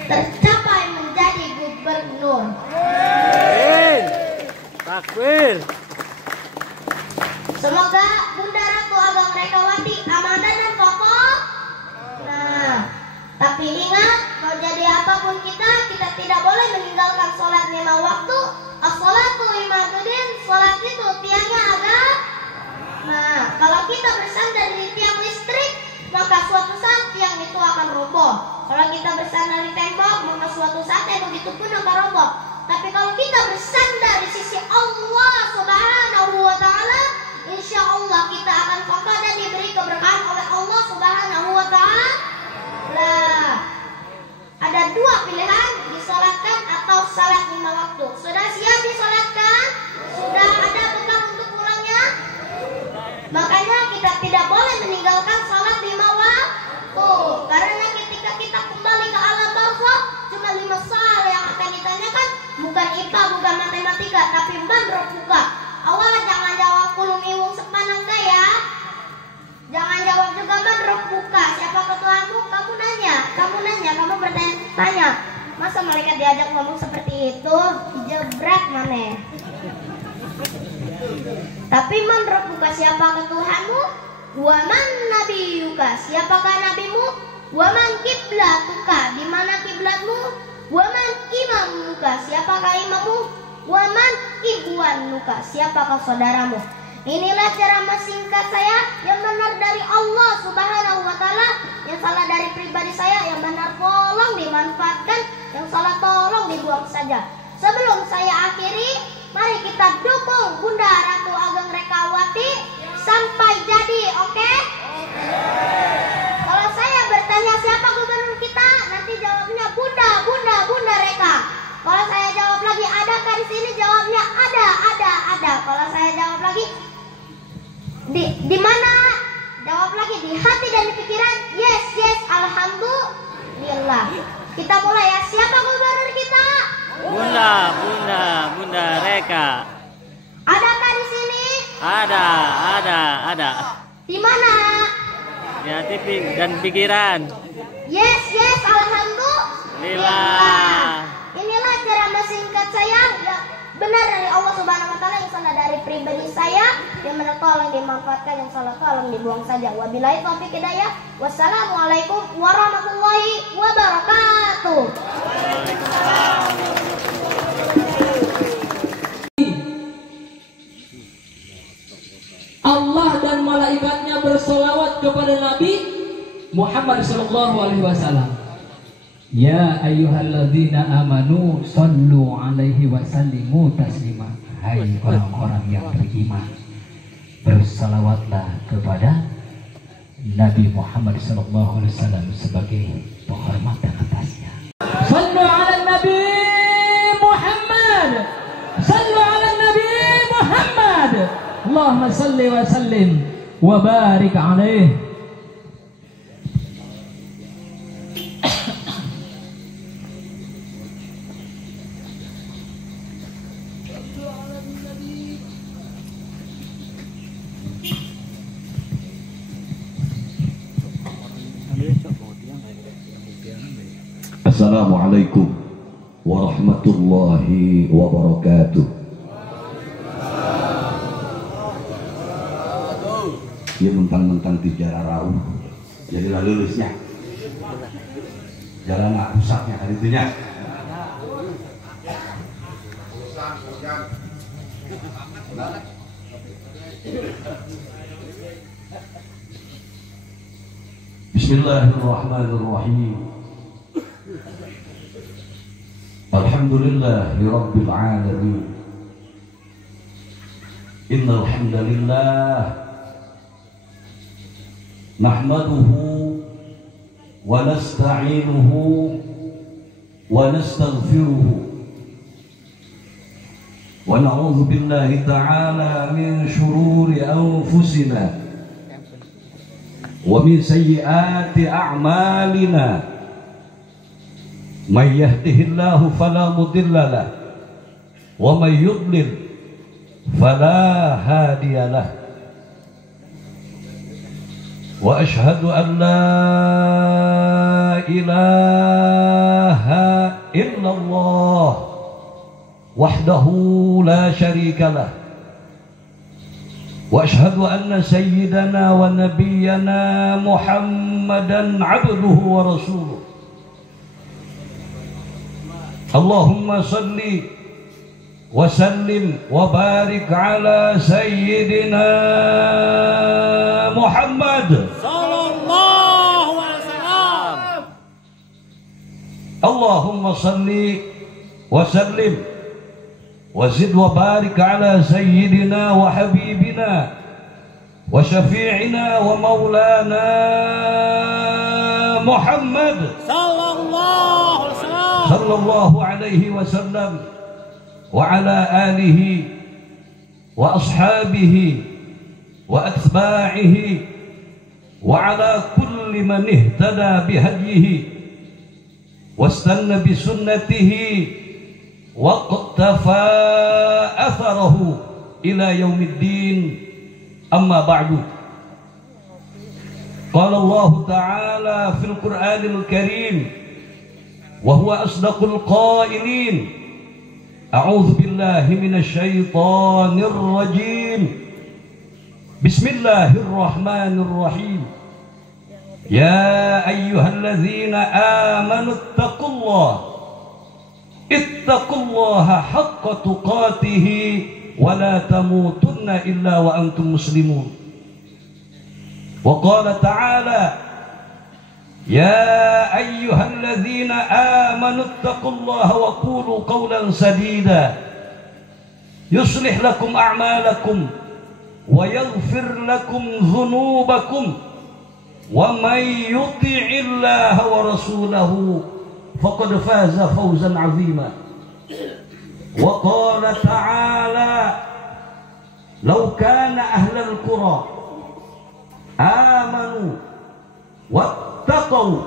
tercapai menjadi gubernur. Takwir. Semoga Bunda Ratu Ageng Rekawati amanah dan kokoh. Nah, tapi ingat, mau jadi apapun kita tidak boleh meninggalkan sholat 5 waktu. As-sholatu imadudin, sholat itu tiangnya agak. Nah, kalau kita bersandar di tiang listrik, maka suatu saat tiang itu akan roboh. Kalau kita bersandar di tembok, maka suatu saat tembok itu pun akan roboh. Tapi kalau kita bersandar di sisi Allah Subhanahu wa ta'ala, insya Allah kita akan kokoh dan diberi keberkahan oleh Allah Subhanahu wa ta'ala. Nah, ada 2 pilihan, disolatkan atau salat 5 waktu. Sudah siap disolatkan? Sudah ada bekal untuk pulangnya? Makanya kita tidak boleh meninggalkan salat 5 waktu. Karena ketika kita kembali ke alam barzakh, cuma 5 soal yang akan ditanyakan, bukan IPA, bukan matematika, tapi man rabbuka. Awalnya jangan jawab kulum iwung sepanang ya. Jangan jawab juga man rabbuka, siapa Tuhanmu? Kamu nanya, kamu bertanya. Masa mereka diajak ngomong seperti itu? Jebret mana? Tapi man rabbuka, siapa Tuhanmu? Wa man nabiyuka, siapakah nabimu? Wa man kiblatuka, di mana kiblatmu? Wa man imamuka, siapakah imammu? Wa man ikhwanuka, siapakah saudaramu? Inilah ceramah singkat saya, yang benar dari Allah Subhanahu wa ta'ala, yang salah dari pribadi saya, yang benar tolong dimanfaatkan, yang salah tolong dibuang saja. Sebelum saya akhiri, mari kita dukung Bunda Ratu Ageng Rekawati sampai jadi, oke? Kalau saya bertanya siapa gubernur kita, nanti jawabnya Bunda Reka. Kalau saya jawab lagi adakah di sini, jawabnya ada. Kalau saya jawab lagi di mana, jawab lagi di hati dan di pikiran, yes, alhamdulillah. Kita mulai ya. Siapa gubernur kita? Bunda Reka. Adakah di sini? Ada. Di mana? Di di hati dan pikiran. Yes, alhamdulillah. Inilah ceramah singkat saya yang benar dari Allah Subhanahu wa taala, yang salah dari pribadi saya, yang benar tolong dimanfaatkan, yang salah tolong dibuang saja. Wabillahi taufiq hidayah. Wassalamualaikum warahmatullahi wabarakatuh. Allah dan malaikatnya bersolawat kepada Nabi Muhammad sallallahu alaihi wasallam. Ya ayyuhalladzina amanu sallu alaihi wa sallimu taslima. Hai orang-orang yang beriman, bersalawatlah kepada Nabi Muhammad sallallahu alaihi wasallam sebagai penghormatan atasnya. Sallu ala Nabi Muhammad. Sallu ala Nabi Muhammad. Allahumma salli wa sallim wa barik alaihi. Assalamualaikum warahmatullahi wabarakatuh. Dia mentang-mentang di jalan rauh, jadilah lulusnya. Jalan pusatnya hari itunya. Bismillahirrahmanirrahim. Alhamdulillahi rabbil alamin. Innal hamdalillah nahmaduhu wa nasta'inuhu wa nastaghfiruhu wa na'udzu billahi ta'ala min shururi anfusina wa min sayyiati a'malina. Man yahdihillahu fala mudilla lahu wa man yudlil fala hadiya lahu. Wa ashhadu an la ilaha illallah wahdahu la syarika lah. Wa ashhadu anna sayyidana wa nabiyyana Muhammadan abduhu wa rasuluh. Allahumma salli wa sallim wa barik ala sayyidina Muhammad Sallallahu alaihi wasallam. Allahumma salli wa sallim wa zid wa barik ala sayyidina wa habibina wa syafi'ina wa maulana Muhammad sallallahu alaihi wasallam wa ala alihi wa ashabihi wa atba'ihi wa ala kulli man ihtada bihadyihi wastanna bisunnatihi wa qattafa atharahu ila yaumiddin. Amma ba'du. Qala Allah ta'ala fil Qur'anil Karim wa huwa asdaqul qailin. A'udzu billahi minasy syaithanir rajim. Bismillahirrahmanirrahim. Ya ayyuhalladzina amanu ittaqullaha haqqa tuqatih wa la tamutunna illa wa antum muslimun. Wa qala ta'ala يا أيها الذين آمنوا اتقوا الله وقولوا قولا سديدا يصلح لكم أعمالكم ويغفر لكم ذنوبكم ومن يطع الله ورسوله فقد فاز فوزا عظيما. وقال تعالى لو كان أهل القرى آمنوا واتقوا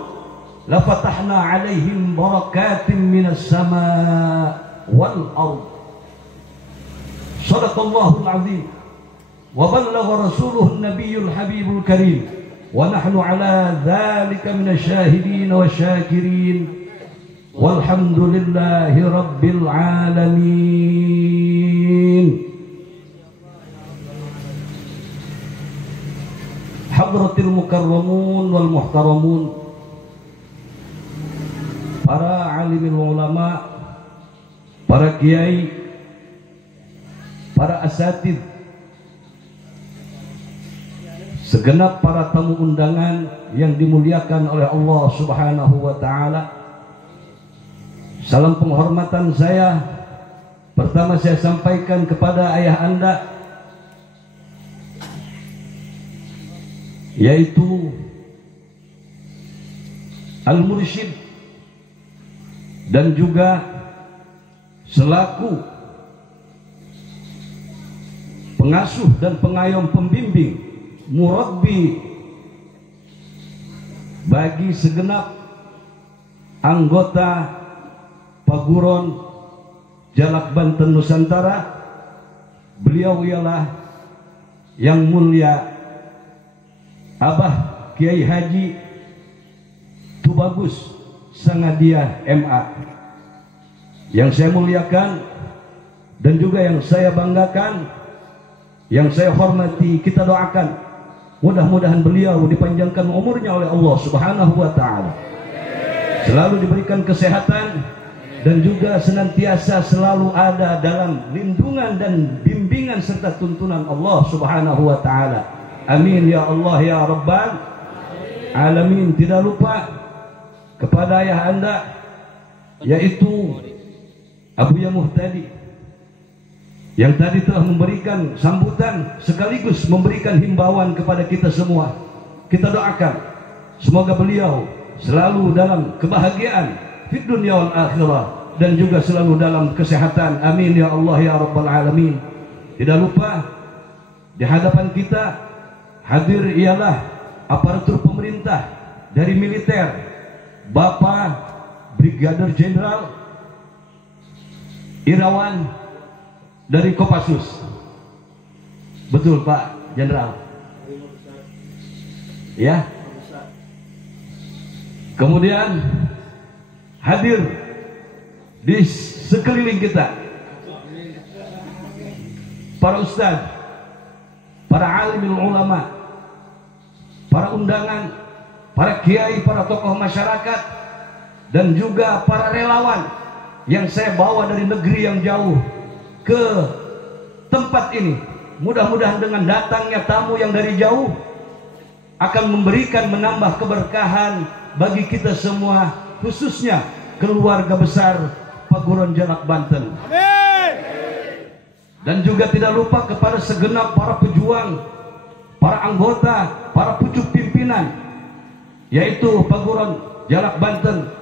لفتحنا عليهم بركات من السماء والأرض. صدق الله العظيم وبلغ رسوله النبي الحبيب الكريم ونحن على ذلك من الشاهدين والشاكرين والحمد لله رب العالمين. Hadratil mukarramun wal muhtaramun, para alimul ulama, para kiai, para asatid, segenap para tamu undangan yang dimuliakan oleh Allah Subhanahu wa taala. Salam penghormatan saya pertama saya sampaikan kepada ayah Anda, yaitu Al-Mursyid, dan juga selaku pengasuh dan pengayom pembimbing murabbi bagi segenap anggota Paguron Jalak Banten Nusantara. Beliau ialah yang mulia Abah Kiai Haji Tubagus Sangadiah MA, yang saya muliakan dan juga yang saya banggakan, yang saya hormati. Kita doakan mudah-mudahan beliau dipanjangkan umurnya oleh Allah Subhanahu wa taala, selalu diberikan kesehatan dan juga senantiasa selalu ada dalam lindungan dan bimbingan serta tuntunan Allah Subhanahu wa taala. Amin ya Allah ya Rabbal Alamin. Tidak lupa kepada ayah Anda, yaitu Abuya Muhtadi, yang tadi telah memberikan sambutan sekaligus memberikan himbauan kepada kita semua. Kita doakan semoga beliau selalu dalam kebahagiaan fid dunya wal akhirah dan juga selalu dalam kesehatan. Amin ya Allah ya Rabbal Alamin. Tidak lupa di hadapan kita hadir ialah aparatur pemerintah dari militer, Bapak Brigadir Jenderal Irawan dari Kopassus. Betul Pak Jenderal? Ya. Kemudian hadir di sekeliling kita para ustadz, para alimul ulama, para undangan, para kiai, para tokoh masyarakat, dan juga para relawan yang saya bawa dari negeri yang jauh ke tempat ini. Mudah-mudahan dengan datangnya tamu yang dari jauh akan memberikan, menambah keberkahan bagi kita semua, khususnya keluarga besar Paguron Jalak Banten. Dan juga tidak lupa kepada segenap para pejuang, para anggota, para pucuk pimpinan, yaitu Paguron Jalak Banten.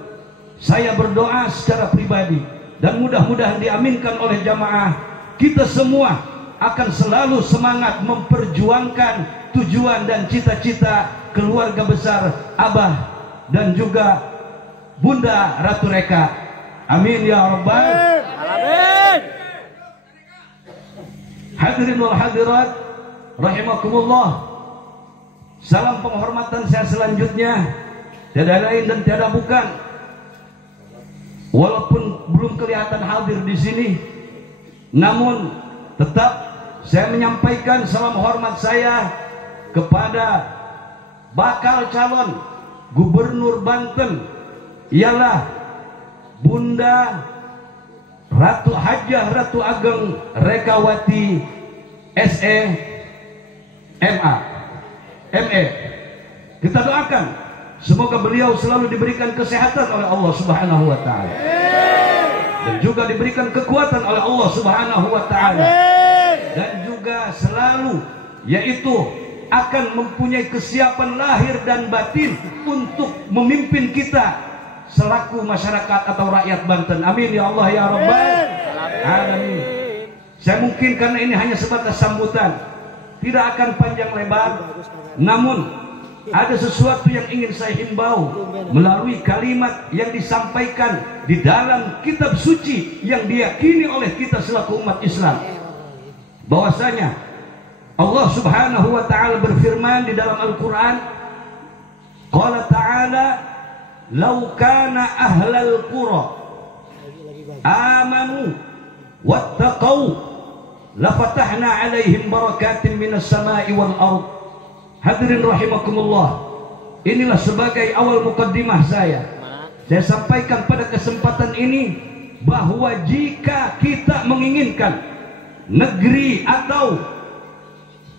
Saya berdoa secara pribadi dan mudah-mudahan diaminkan oleh jamaah, kita semua akan selalu semangat memperjuangkan tujuan dan cita-cita keluarga besar Abah dan juga Bunda Ratu Reka. Amin ya Rabbal Alamin. Hadirin wal hadirat rahimakumullah. Salam penghormatan saya selanjutnya tiada lain dan tiada bukan, walaupun belum kelihatan hadir di sini, namun tetap saya menyampaikan salam hormat saya kepada bakal calon Gubernur Banten, ialah Bunda Ratu Hajah Ratu Ageng Rekawati SE MA. Kita doakan semoga beliau selalu diberikan kesehatan oleh Allah Subhanahu wa taala dan juga diberikan kekuatan oleh Allah Subhanahu wa taala, dan juga selalu yaitu akan mempunyai kesiapan lahir dan batin untuk memimpin kita selaku masyarakat atau rakyat Banten. Amin ya Allah ya Rabbal Alamin. Saya mungkin karena ini hanya sebatas sambutan, tidak akan panjang lebar, namun ada sesuatu yang ingin saya himbau melalui kalimat yang disampaikan di dalam kitab suci yang diyakini oleh kita selaku umat Islam, bahwasanya Allah Subhanahu wa taala berfirman di dalam Al-Qur'an, Qala ta'ala, "Law kana ahlal qura amanu wattaqau lafatahna 'alaihim barakatin minas sama'i wal ard." Hadirin rahimakumullah. Inilah sebagai awal mukaddimah saya. Saya sampaikan pada kesempatan ini bahwa jika kita menginginkan negeri atau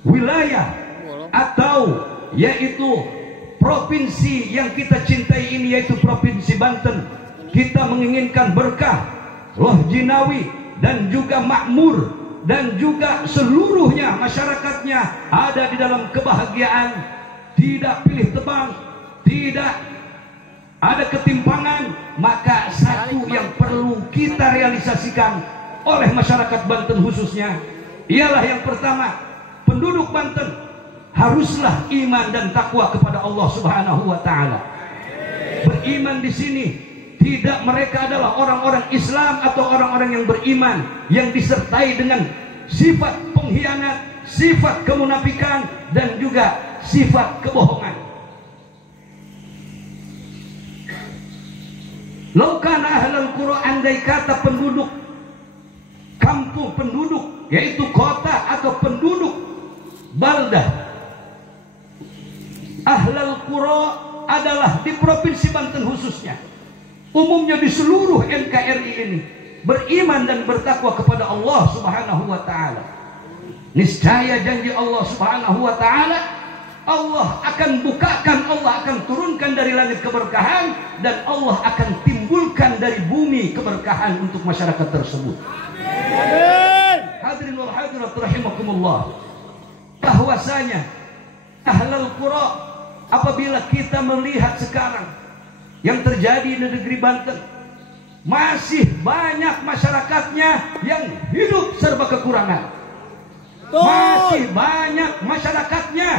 wilayah atau yaitu provinsi yang kita cintai ini, yaitu Provinsi Banten, kita menginginkan berkah, roh jinawi dan juga makmur, dan juga seluruhnya masyarakatnya ada di dalam kebahagiaan, tidak pilih tebang, tidak ada ketimpangan, maka satu yang perlu kita realisasikan oleh masyarakat Banten khususnya ialah yang pertama, penduduk Banten haruslah iman dan takwa kepada Allah Subhanahu wa taala. Beriman di sini tidak mereka adalah orang-orang Islam atau orang-orang yang beriman yang disertai dengan sifat pengkhianat, sifat kemunafikan dan juga sifat kebohongan. Laukana ahlal qura, andai kata penduduk kampung, penduduk yaitu kota atau penduduk baldah, ahlal qura adalah di Provinsi Banten khususnya, umumnya di seluruh NKRI ini beriman dan bertakwa kepada Allah Subhanahu wa taala. Niscaya janji Allah Subhanahu wa taala, Allah akan bukakan, Allah akan turunkan dari langit keberkahan, dan Allah akan timbulkan dari bumi keberkahan untuk masyarakat tersebut. Amin. Hadirin wal hadirat rahimakumullah. Bahwasanya ahlul qura, apabila kita melihat sekarang yang terjadi di negeri Banten, masih banyak masyarakatnya yang hidup serba kekurangan. Masih banyak masyarakatnya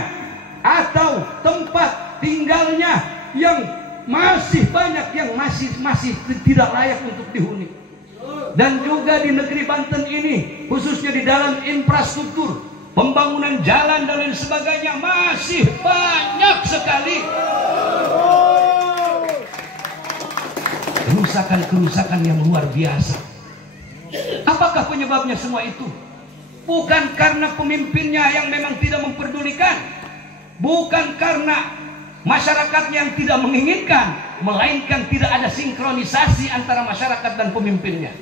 atau tempat tinggalnya yang masih banyak yang masih tidak layak untuk dihuni. Dan juga di negeri Banten ini, khususnya di dalam infrastruktur, pembangunan jalan dan lain sebagainya, masih banyak sekali kerusakan-kerusakan yang luar biasa. Apakah penyebabnya semua itu? Bukan karena pemimpinnya yang memang tidak memperdulikan, bukan karena masyarakatnya yang tidak menginginkan, melainkan tidak ada sinkronisasi antara masyarakat dan pemimpinnya.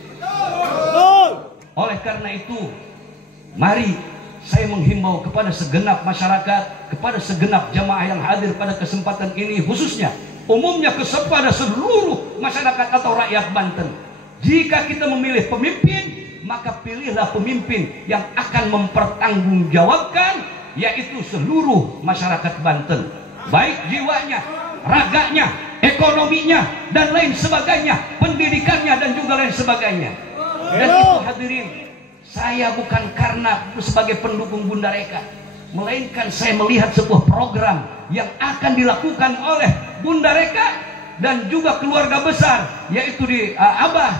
Oleh karena itu, mari saya menghimbau kepada segenap masyarakat, kepada segenap jamaah yang hadir pada kesempatan ini, khususnya umumnya kepada seluruh masyarakat atau rakyat Banten. Jika kita memilih pemimpin, maka pilihlah pemimpin yang akan mempertanggungjawabkan, yaitu seluruh masyarakat Banten, baik jiwanya, raganya, ekonominya, dan lain sebagainya, pendidikannya dan juga lain sebagainya. Dan itu hadirin, saya bukan karena sebagai pendukung Bunda Reka, melainkan saya melihat sebuah program yang akan dilakukan oleh Bunda Reka dan juga keluarga besar, yaitu di Abah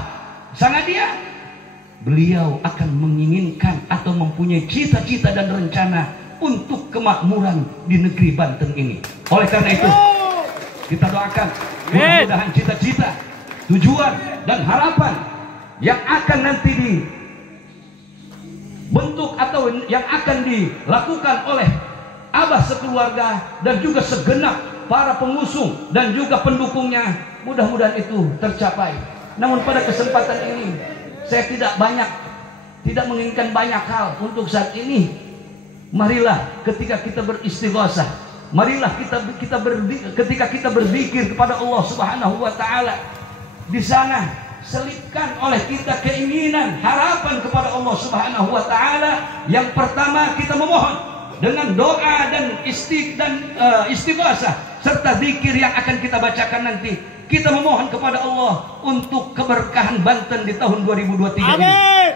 Sangadia. Beliau akan menginginkan atau mempunyai cita-cita dan rencana untuk kemakmuran di negeri Banten ini. Oleh karena itu, kita doakan mudah-mudahan cita-cita, tujuan dan harapan yang akan nanti dibentuk atau yang akan dilakukan oleh Abah sekeluarga dan juga segenap para pengusung dan juga pendukungnya, mudah-mudahan itu tercapai. Namun pada kesempatan ini saya tidak menginginkan banyak hal untuk saat ini. Marilah ketika kita beristighosah, marilah ketika kita berzikir kepada Allah Subhanahu wa taala, di sana selipkan oleh kita keinginan, harapan kepada Allah Subhanahu wa taala. Yang pertama, kita memohon dengan doa dan istighosah serta zikir yang akan kita bacakan nanti. Kita memohon kepada Allah untuk keberkahan Banten di tahun 2023 ini. Amin.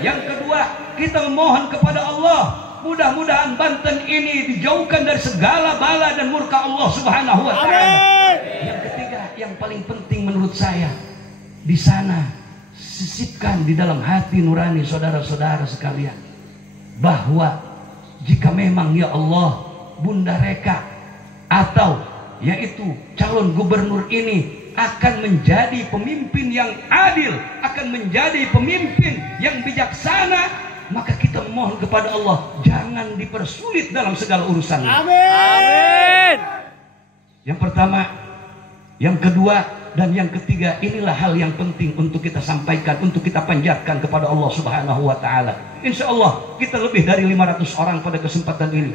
Yang kedua, kita memohon kepada Allah, mudah-mudahan Banten ini dijauhkan dari segala bala dan murka Allah Subhanahu wa taala. Yang ketiga, yang paling penting menurut saya, di sana sisipkan di dalam hati nurani saudara-saudara sekalian, bahwa jika memang ya Allah Bunda Reka atau yaitu calon gubernur ini akan menjadi pemimpin yang adil, akan menjadi pemimpin yang bijaksana, maka kita memohon kepada Allah jangan dipersulit dalam segala urusan. Amin. Yang pertama, yang kedua, dan yang ketiga, inilah hal yang penting untuk kita sampaikan, untuk kita panjatkan kepada Allah Subhanahu wa taala. Insya Allah kita lebih dari 500 orang pada kesempatan ini.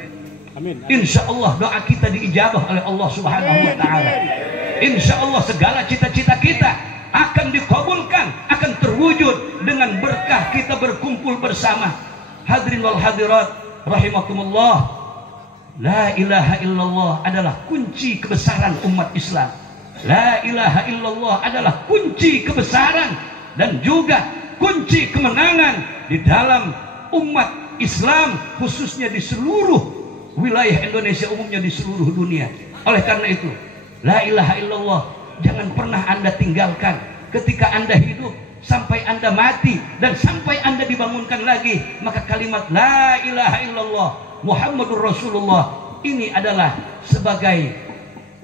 Amin. Insya Allah doa kita diijabah oleh Allah Subhanahu wa taala. Insya Allah segala cita-cita kita akan dikabulkan, akan terwujud dengan berkah kita berkumpul bersama. Hadirin wal hadirat rahimakumullah. La ilaha illallah adalah kunci kebesaran umat Islam. La ilaha illallah adalah kunci kebesaran dan juga kunci kemenangan di dalam umat Islam, khususnya di seluruh wilayah Indonesia, umumnya di seluruh dunia. Oleh karena itu, la ilaha illallah jangan pernah Anda tinggalkan ketika Anda hidup, sampai Anda mati dan sampai Anda dibangunkan lagi. Maka kalimat la ilaha illallah Muhammadur Rasulullah ini adalah sebagai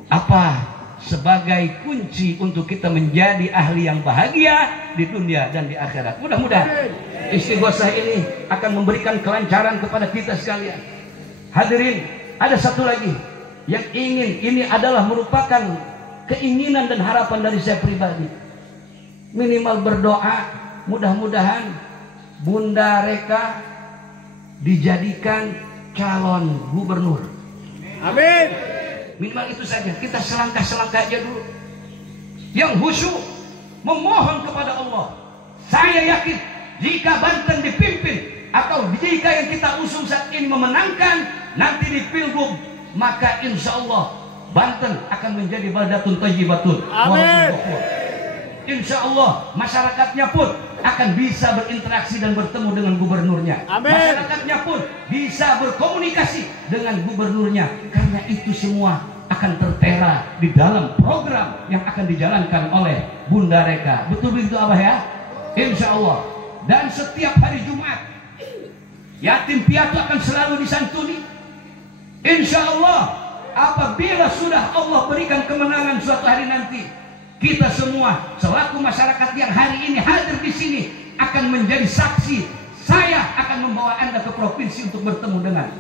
apa? Sebagai kunci untuk kita menjadi ahli yang bahagia di dunia dan di akhirat. Mudah-mudahan istighosah ini akan memberikan kelancaran kepada kita sekalian. Hadirin, ada satu lagi yang ingin, ini adalah merupakan keinginan dan harapan dari saya pribadi. Minimal berdoa, mudah-mudahan Bunda Reka dijadikan calon gubernur. Amin. Minimal itu saja, kita selangkah-selangkah aja dulu. Yang khusyuk memohon kepada Allah. Saya yakin jika Banten dipimpin atau jika yang kita usung saat ini memenangkan nanti di Pilgub, maka insya Allah Banten akan menjadi baldatun thayyibatun. Amin. Insya Allah masyarakatnya pun akan bisa berinteraksi dan bertemu dengan gubernurnya. Amin. Masyarakatnya pun bisa berkomunikasi dengan gubernurnya. Karena itu semua akan tertera di dalam program yang akan dijalankan oleh Bunda Reka. Betul begitu Abah ya? Insya Allah. Dan setiap hari Jumat yatim piatu akan selalu disantuni. Insya Allah apabila sudah Allah berikan kemenangan suatu hari nanti, kita semua selaku masyarakat yang hari ini hadir di sini akan menjadi saksi. Saya akan membawa Anda ke provinsi untuk bertemu dengan.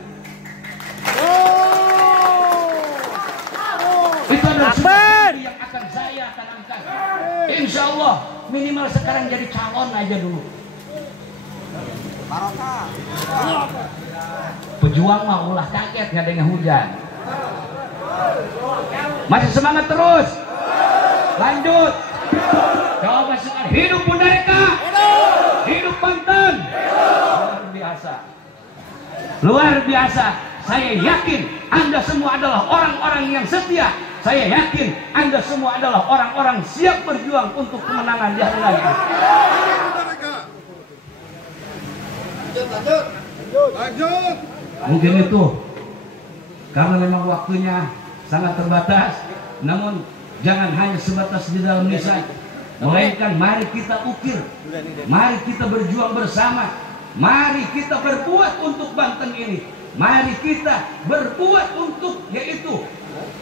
Itu adalah sesuatu yang akan saya tanamkan. Insya Allah minimal sekarang jadi calon aja dulu. Pejuang mah ulah kaget nggak ada yang hujan. Masih semangat terus. Lanjut. Coba sekali. Hidup Bunda Reka. Hidup Banten. Luar biasa. Luar biasa. Saya yakin Anda semua adalah orang-orang yang setia. Saya yakin Anda semua adalah orang-orang siap berjuang untuk kemenangan di hari nanti. Lanjut. Mungkin itu karena memang waktunya sangat terbatas, namun jangan hanya sebatas di dalam lisan, melainkan mari kita ukir, mari kita berjuang bersama, mari kita berbuat untuk Banten ini, mari kita berbuat untuk, yaitu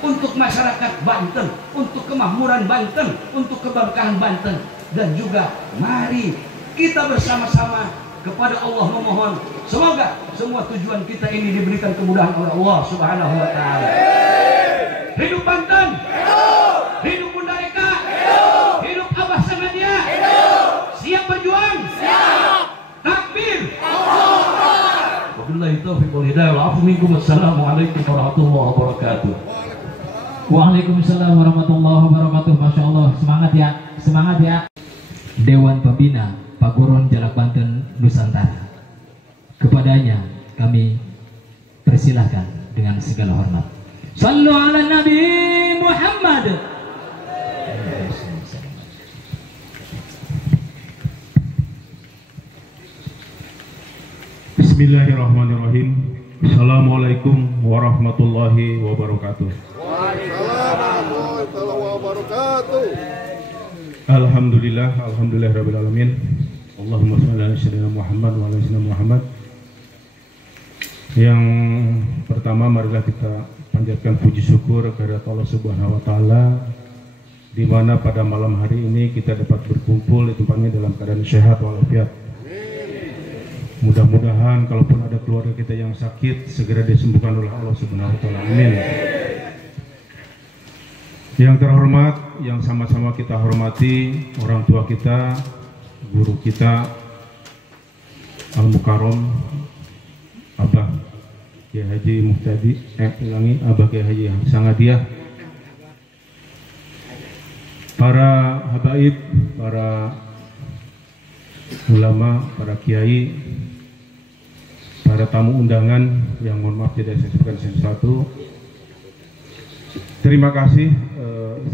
untuk masyarakat Banten, untuk kemakmuran Banten, untuk keberkahan Banten, dan juga mari kita bersama-sama kepada Allah memohon semoga semua tujuan kita ini diberikan kemudahan oleh Allah Subhanahu wa taala. Hidup Banten. Hidup Bunda Reka. Hidup Abah sama dia. Siap berjuang. Siap. Takbir. Wabillahi taufiq wal hidayah. Wa'afu minkum. Assalamualaikum warahmatullahi wabarakatuh. Waalaikumsalam warahmatullahi wabarakatuh. Masya Allah, semangat ya, semangat ya. Dewan Pembina Paguron Jalak Banten Nusantara, kepadanya kami persilahkan dengan segala hormat. Sallu ala Nabi Muhammad. Bismillahirrahmanirrahim. Assalamualaikum warahmatullahi wabarakatuh. Waalaikumsalam warahmatullahi wabarakatuh. Alhamdulillah, alhamdulillahirabbil alamin. Allahumma shalli ala sayyidina Muhammad wa ala sayyidina Muhammad. Yang pertama marilah kita panjatkan puji syukur kepada Allah Subhanahu wa taala, di mana pada malam hari ini kita dapat berkumpul di tempatnya dalam keadaan sehat walafiat. Mudah-mudahan kalaupun ada keluarga kita yang sakit segera disembuhkan oleh Allah Subhanahu wa taala. Amin. Yang terhormat, yang sama-sama kita hormati orang tua kita, guru kita Al-Mukarram Abah Kiai Haji Muhtadi, Abah Kiai Haji Sangadiah, para habaib, para ulama, para kiai, para tamu undangan yang mohon maaf tidak saya sebutkan satu-satu. Terima kasih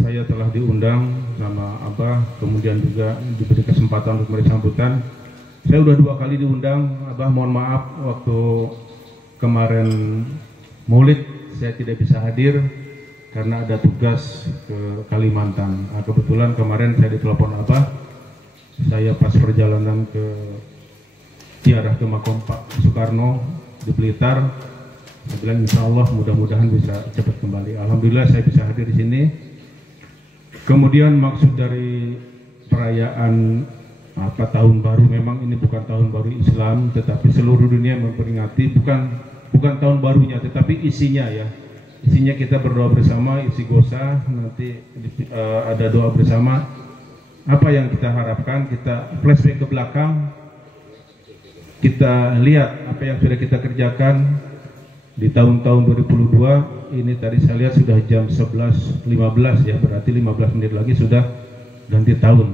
saya telah diundang sama Abah, kemudian juga diberi kesempatan untuk memberi sambutan. Saya udah 2 kali diundang, Abah mohon maaf waktu kemarin Maulid saya tidak bisa hadir karena ada tugas ke Kalimantan. Nah, kebetulan kemarin saya ditelepon Abah, saya pas perjalanan ke ziarah ke makam Pak Soekarno di Blitar. Saya bilang insya Allah mudah-mudahan bisa cepat kembali. Alhamdulillah saya bisa hadir di sini. Kemudian maksud dari perayaan tahun baru, memang ini bukan tahun baru Islam, tetapi seluruh dunia memperingati, bukan tahun barunya, tetapi isinya ya. Isinya kita berdoa bersama, isi gosa, nanti ada doa bersama. Apa yang kita harapkan, kita flashback ke belakang, kita lihat apa yang sudah kita kerjakan di tahun-tahun 2022. Ini tadi saya lihat sudah jam 11.15 ya, berarti 15 menit lagi sudah ganti tahun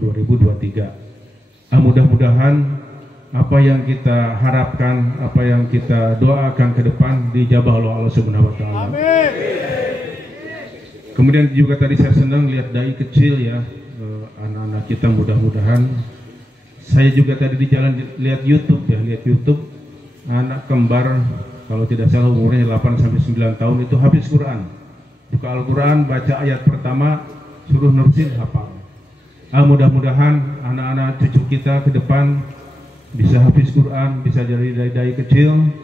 2023. Mudah-mudahan apa yang kita harapkan, apa yang kita doakan ke depan dijabah oleh Allah Subhanahu wa taala. Amin. Kemudian juga tadi saya senang lihat dai kecil ya, anak-anak kita, mudah-mudahan. Saya juga tadi di jalan lihat YouTube anak kembar kalau tidak salah umurnya 8 sampai 9 tahun itu habis Quran. Buka Al-Quran, baca ayat pertama, suruh nursil hafal. Mudah-mudahan anak-anak cucu kita ke depan bisa habis Quran, bisa jadi dai kecil.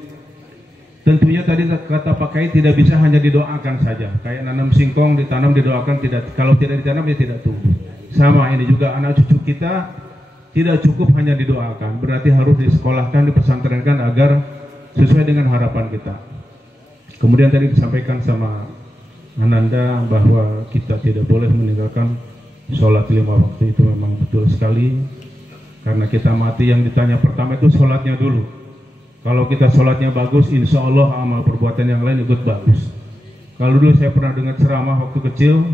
Tentunya tadi kata Pak Kiai tidak bisa hanya didoakan saja. Kayak nanam singkong ditanam didoakan, tidak, kalau tidak ditanam dia tidak tumbuh. Sama ini juga anak cucu kita tidak cukup hanya didoakan, berarti harus disekolahkan, dipesantrenkan agar sesuai dengan harapan kita. Kemudian tadi disampaikan sama Ananda bahwa kita tidak boleh meninggalkan sholat 5 waktu, itu memang betul sekali. Karena kita mati yang ditanya pertama itu sholatnya dulu. Kalau kita sholatnya bagus, insya Allah amal perbuatan yang lain ikut bagus. Kalau dulu saya pernah dengar ceramah waktu kecil,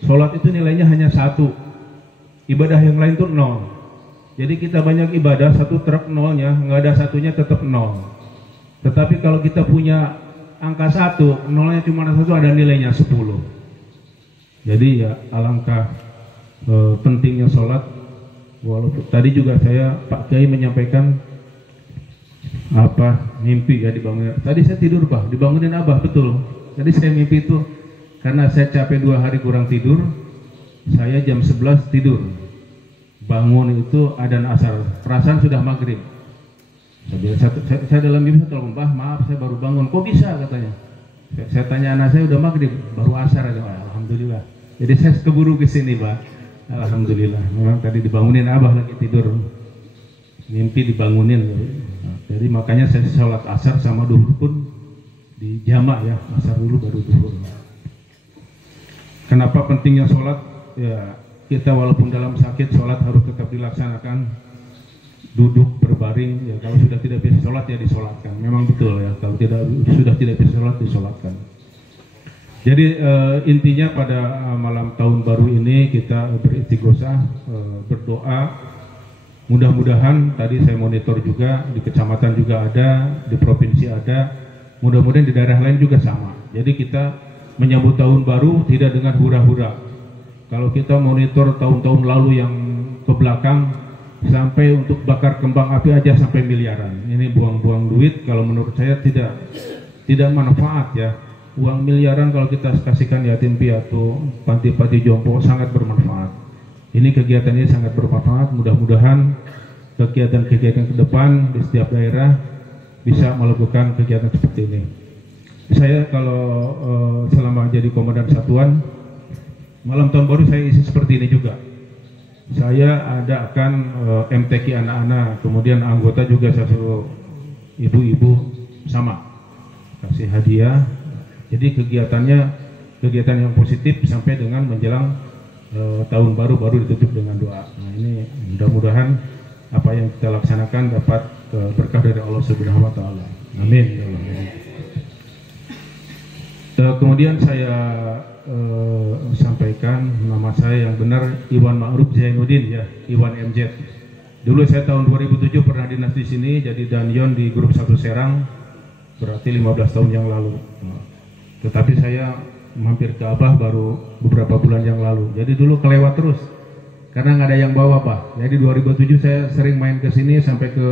sholat itu nilainya hanya 1, ibadah yang lain itu 0. Jadi kita banyak ibadah, 1 truk nolnya, nggak ada satunya tetap 0. Tetapi kalau kita punya angka 1, nolnya cuma 1, ada nilainya 10. Jadi ya alangkah pentingnya sholat. Walaupun tadi juga saya Pak Kiai menyampaikan mimpi ya dibangun. Tadi saya tidur Pak, dibangunin Abah, betul. Tadi saya mimpi itu karena saya capek 2 hari kurang tidur. Saya jam 11 tidur. Bangun itu adzan asar, perasaan sudah maghrib. Saya dalam mimpi tolong Mbah, maaf saya baru bangun. Kok bisa katanya? Saya tanya anak saya udah maghrib, baru asar aja. Alhamdulillah. Jadi saya keburu ke sini Pak. Alhamdulillah. Memang tadi dibangunin Abah lagi tidur. Mimpi dibangunin. Jadi makanya saya sholat asar sama duhur pun di jamak ya. Asar dulu baru duhur. Kenapa pentingnya sholat? Ya kita walaupun dalam sakit, sholat harus tetap dilaksanakan. Duduk berbaring ya, kalau sudah tidak bisa sholat ya disolatkan. Memang betul ya, kalau sudah tidak bisa sholat disolatkan. Jadi intinya pada malam tahun baru ini kita beristighosah, berdoa. Mudah-mudahan tadi saya monitor juga di kecamatan juga ada, di provinsi ada, mudah-mudahan di daerah lain juga sama. Jadi kita menyambut tahun baru tidak dengan hura-hura. Kalau kita monitor tahun-tahun lalu yang ke belakang, sampai untuk bakar kembang api aja sampai miliaran. Ini buang-buang duit, kalau menurut saya tidak manfaat ya. Uang miliaran kalau kita kasihkan yatim piatu, panti-panti jompo sangat bermanfaat. Ini kegiatan ini sangat bermanfaat. Mudah-mudahan kegiatan-kegiatan ke depan di setiap daerah bisa melakukan kegiatan seperti ini. Saya kalau selama jadi komandan satuan, malam tahun baru saya isi seperti ini juga. Saya adakan MTQ anak-anak, kemudian anggota juga saya suruh ibu-ibu sama kasih hadiah. Jadi kegiatan yang positif sampai dengan menjelang tahun baru ditutup dengan doa. Nah, ini mudah-mudahan apa yang kita laksanakan dapat berkah dari Allah Subhanahu wa taala. Amin ya Allah. Kemudian saya sampaikan nama saya yang benar Iwan Ma'ruf Zainuddin ya, Iwan MZ. Dulu saya tahun 2007 pernah dinas di sini jadi danyon di grup 1 Serang, berarti 15 tahun yang lalu. Tetapi saya mampir ke Abah baru beberapa bulan yang lalu. Jadi dulu kelewat terus karena nggak ada yang bawa Pak. Jadi 2007 saya sering main ke sini sampai ke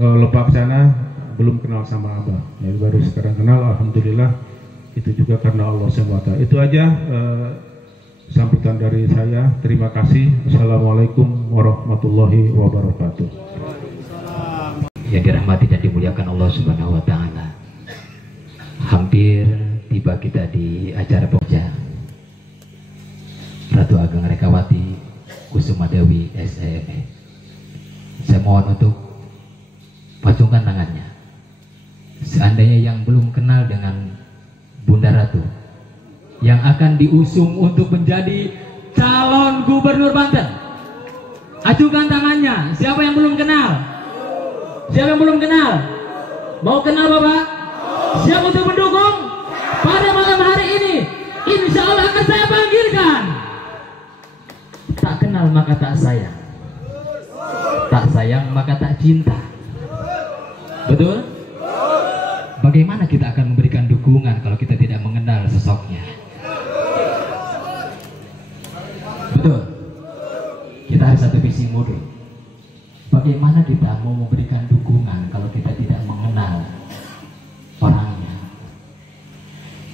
Lepak sana, belum kenal sama Abah. Jadi baru sekarang kenal, alhamdulillah. Itu juga karena Allah SWT. Itu aja sambutan dari saya. Terima kasih. Assalamualaikum warahmatullahi wabarakatuh. Yang dirahmati dan dimuliakan Allah Subhanahu wa taala. Hampir tiba kita di acara pembaca Ratu Ageng Rekawati Kusuma Dewi SEME. Saya mohon untuk pacungkan tangannya. Seandainya yang belum kenal dengan Bunda Ratu yang akan diusung untuk menjadi calon gubernur Banten, ajukan tangannya. Siapa yang belum kenal? Siapa yang belum kenal? Mau kenal Bapak? Siap untuk mendukung? Pada malam hari ini insya Allah akan saya panggilkan. Tak kenal maka tak sayang, tak sayang maka tak cinta. Betul? Bagaimana kita akan memberikan dukungan kalau kita tidak mengenal sosoknya? Betul. Kita harus satu visi mudul. Bagaimana kita mau memberikan dukungan kalau kita tidak mengenal orangnya?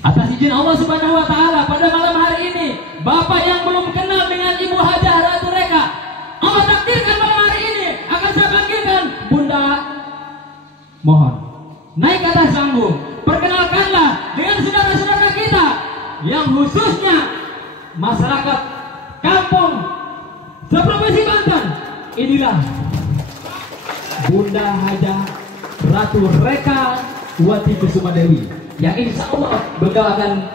Atas izin Allah Subhanahu wa taala, pada malam hari ini, Bapak yang belum kenal dengan Ibu Hajah Ratu Reka, Allah takdirkan malam hari ini akan saya panggilkan. Bunda, mohon naik ke atas panggung, perkenalkanlah dengan saudara-saudara kita yang khususnya masyarakat kampung seprovinsi Banten. Inilah Bunda Hajah Ratu Reka Wati Kusuma Dewi yang insya Allah bakal akan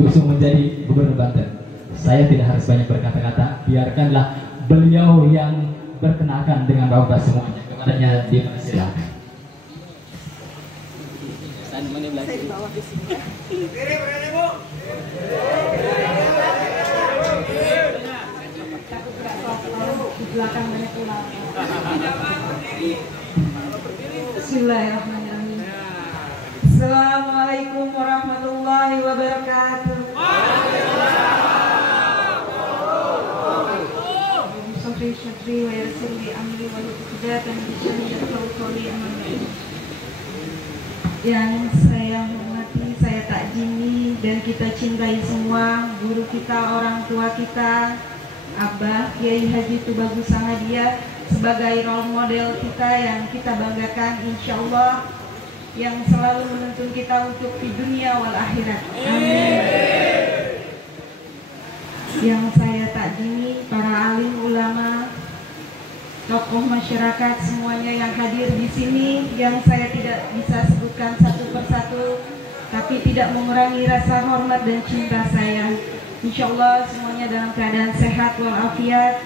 diusung menjadi gubernur Banten. Saya tidak harus banyak berkata-kata, biarkanlah beliau yang berkenalkan dengan Bapak semuanya. Kepadanya dipersilakan. Bismillahirrahmanirrahim. Assalamualaikum warahmatullahi wabarakatuh. Yang saya hormati, saya takjimi dan kita cintai semua, guru kita, orang tua kita, Abah Kiai Haji Tubagus Sangadia sebagai role model kita yang kita banggakan, insya Allah, yang selalu menuntun kita untuk di dunia wal akhirat. Amin. Yang saya takjimi para alim ulama, tokoh masyarakat semuanya yang hadir di sini, yang saya tidak bisa sebutkan satu persatu, tapi tidak mengurangi rasa hormat dan cinta saya. Insya Allah semuanya dalam keadaan sehat walafiat.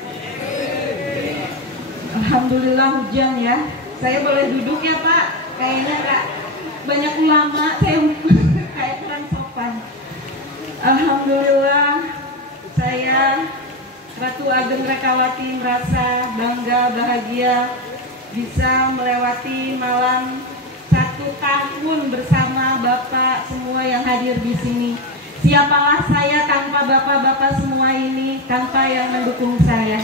Alhamdulillah hujan ya. Saya boleh duduk ya Pak? Kayaknya nggak banyak ulama, saya kayak kurang sopan. Alhamdulillah saya Ratu Ageng Rekawati merasa bangga, bahagia bisa melewati malam 1 tahun bersama Bapak semua yang hadir di sini. Siapalah saya tanpa bapak-bapak semua ini, tanpa yang mendukung saya,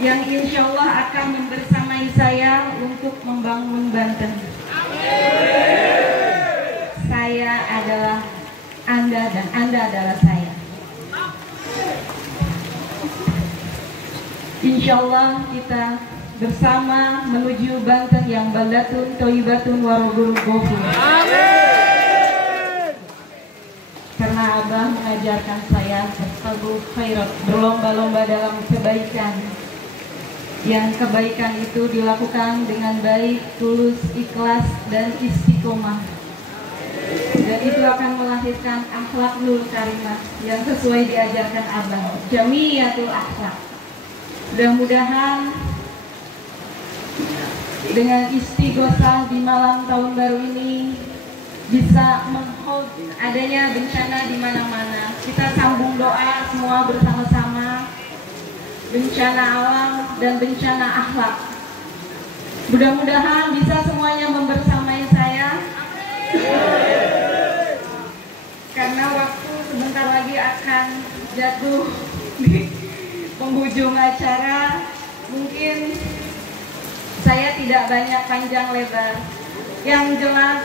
yang insya Allah akan membersamai saya untuk membangun Banten. Saya adalah Anda dan Anda adalah saya. Insya Allah kita bersama menuju Banten yang baldatun thayyibatun warabul ghafur. Karena Abah mengajarkan saya fastabiqul khairat, berlomba-lomba dalam kebaikan. Yang kebaikan itu dilakukan dengan baik, tulus, ikhlas, dan istiqomah. Dan itu akan melahirkan akhlak nur karimah yang sesuai diajarkan Abah, jamiyatul akhlak. Mudah-mudahan dengan istighosah di malam tahun baru ini bisa menghold adanya bencana di mana-mana. Kita sambung doa semua bersama-sama, bencana alam dan bencana akhlak. Mudah-mudahan bisa semuanya membersamai saya. Karena waktu sebentar lagi akan jatuh di penghujung acara. Mungkin saya tidak banyak panjang lebar. Yang jelas,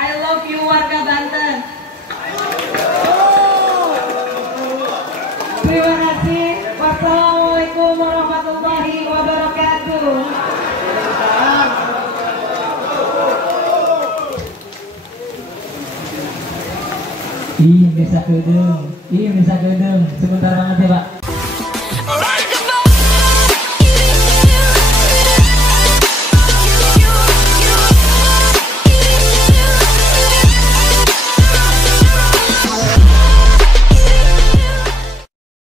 I love you warga Banten. Terima kasih. Wassalamualaikum warahmatullahi wabarakatuh. Iya bisa kedeng, sebentar banget ya Pak.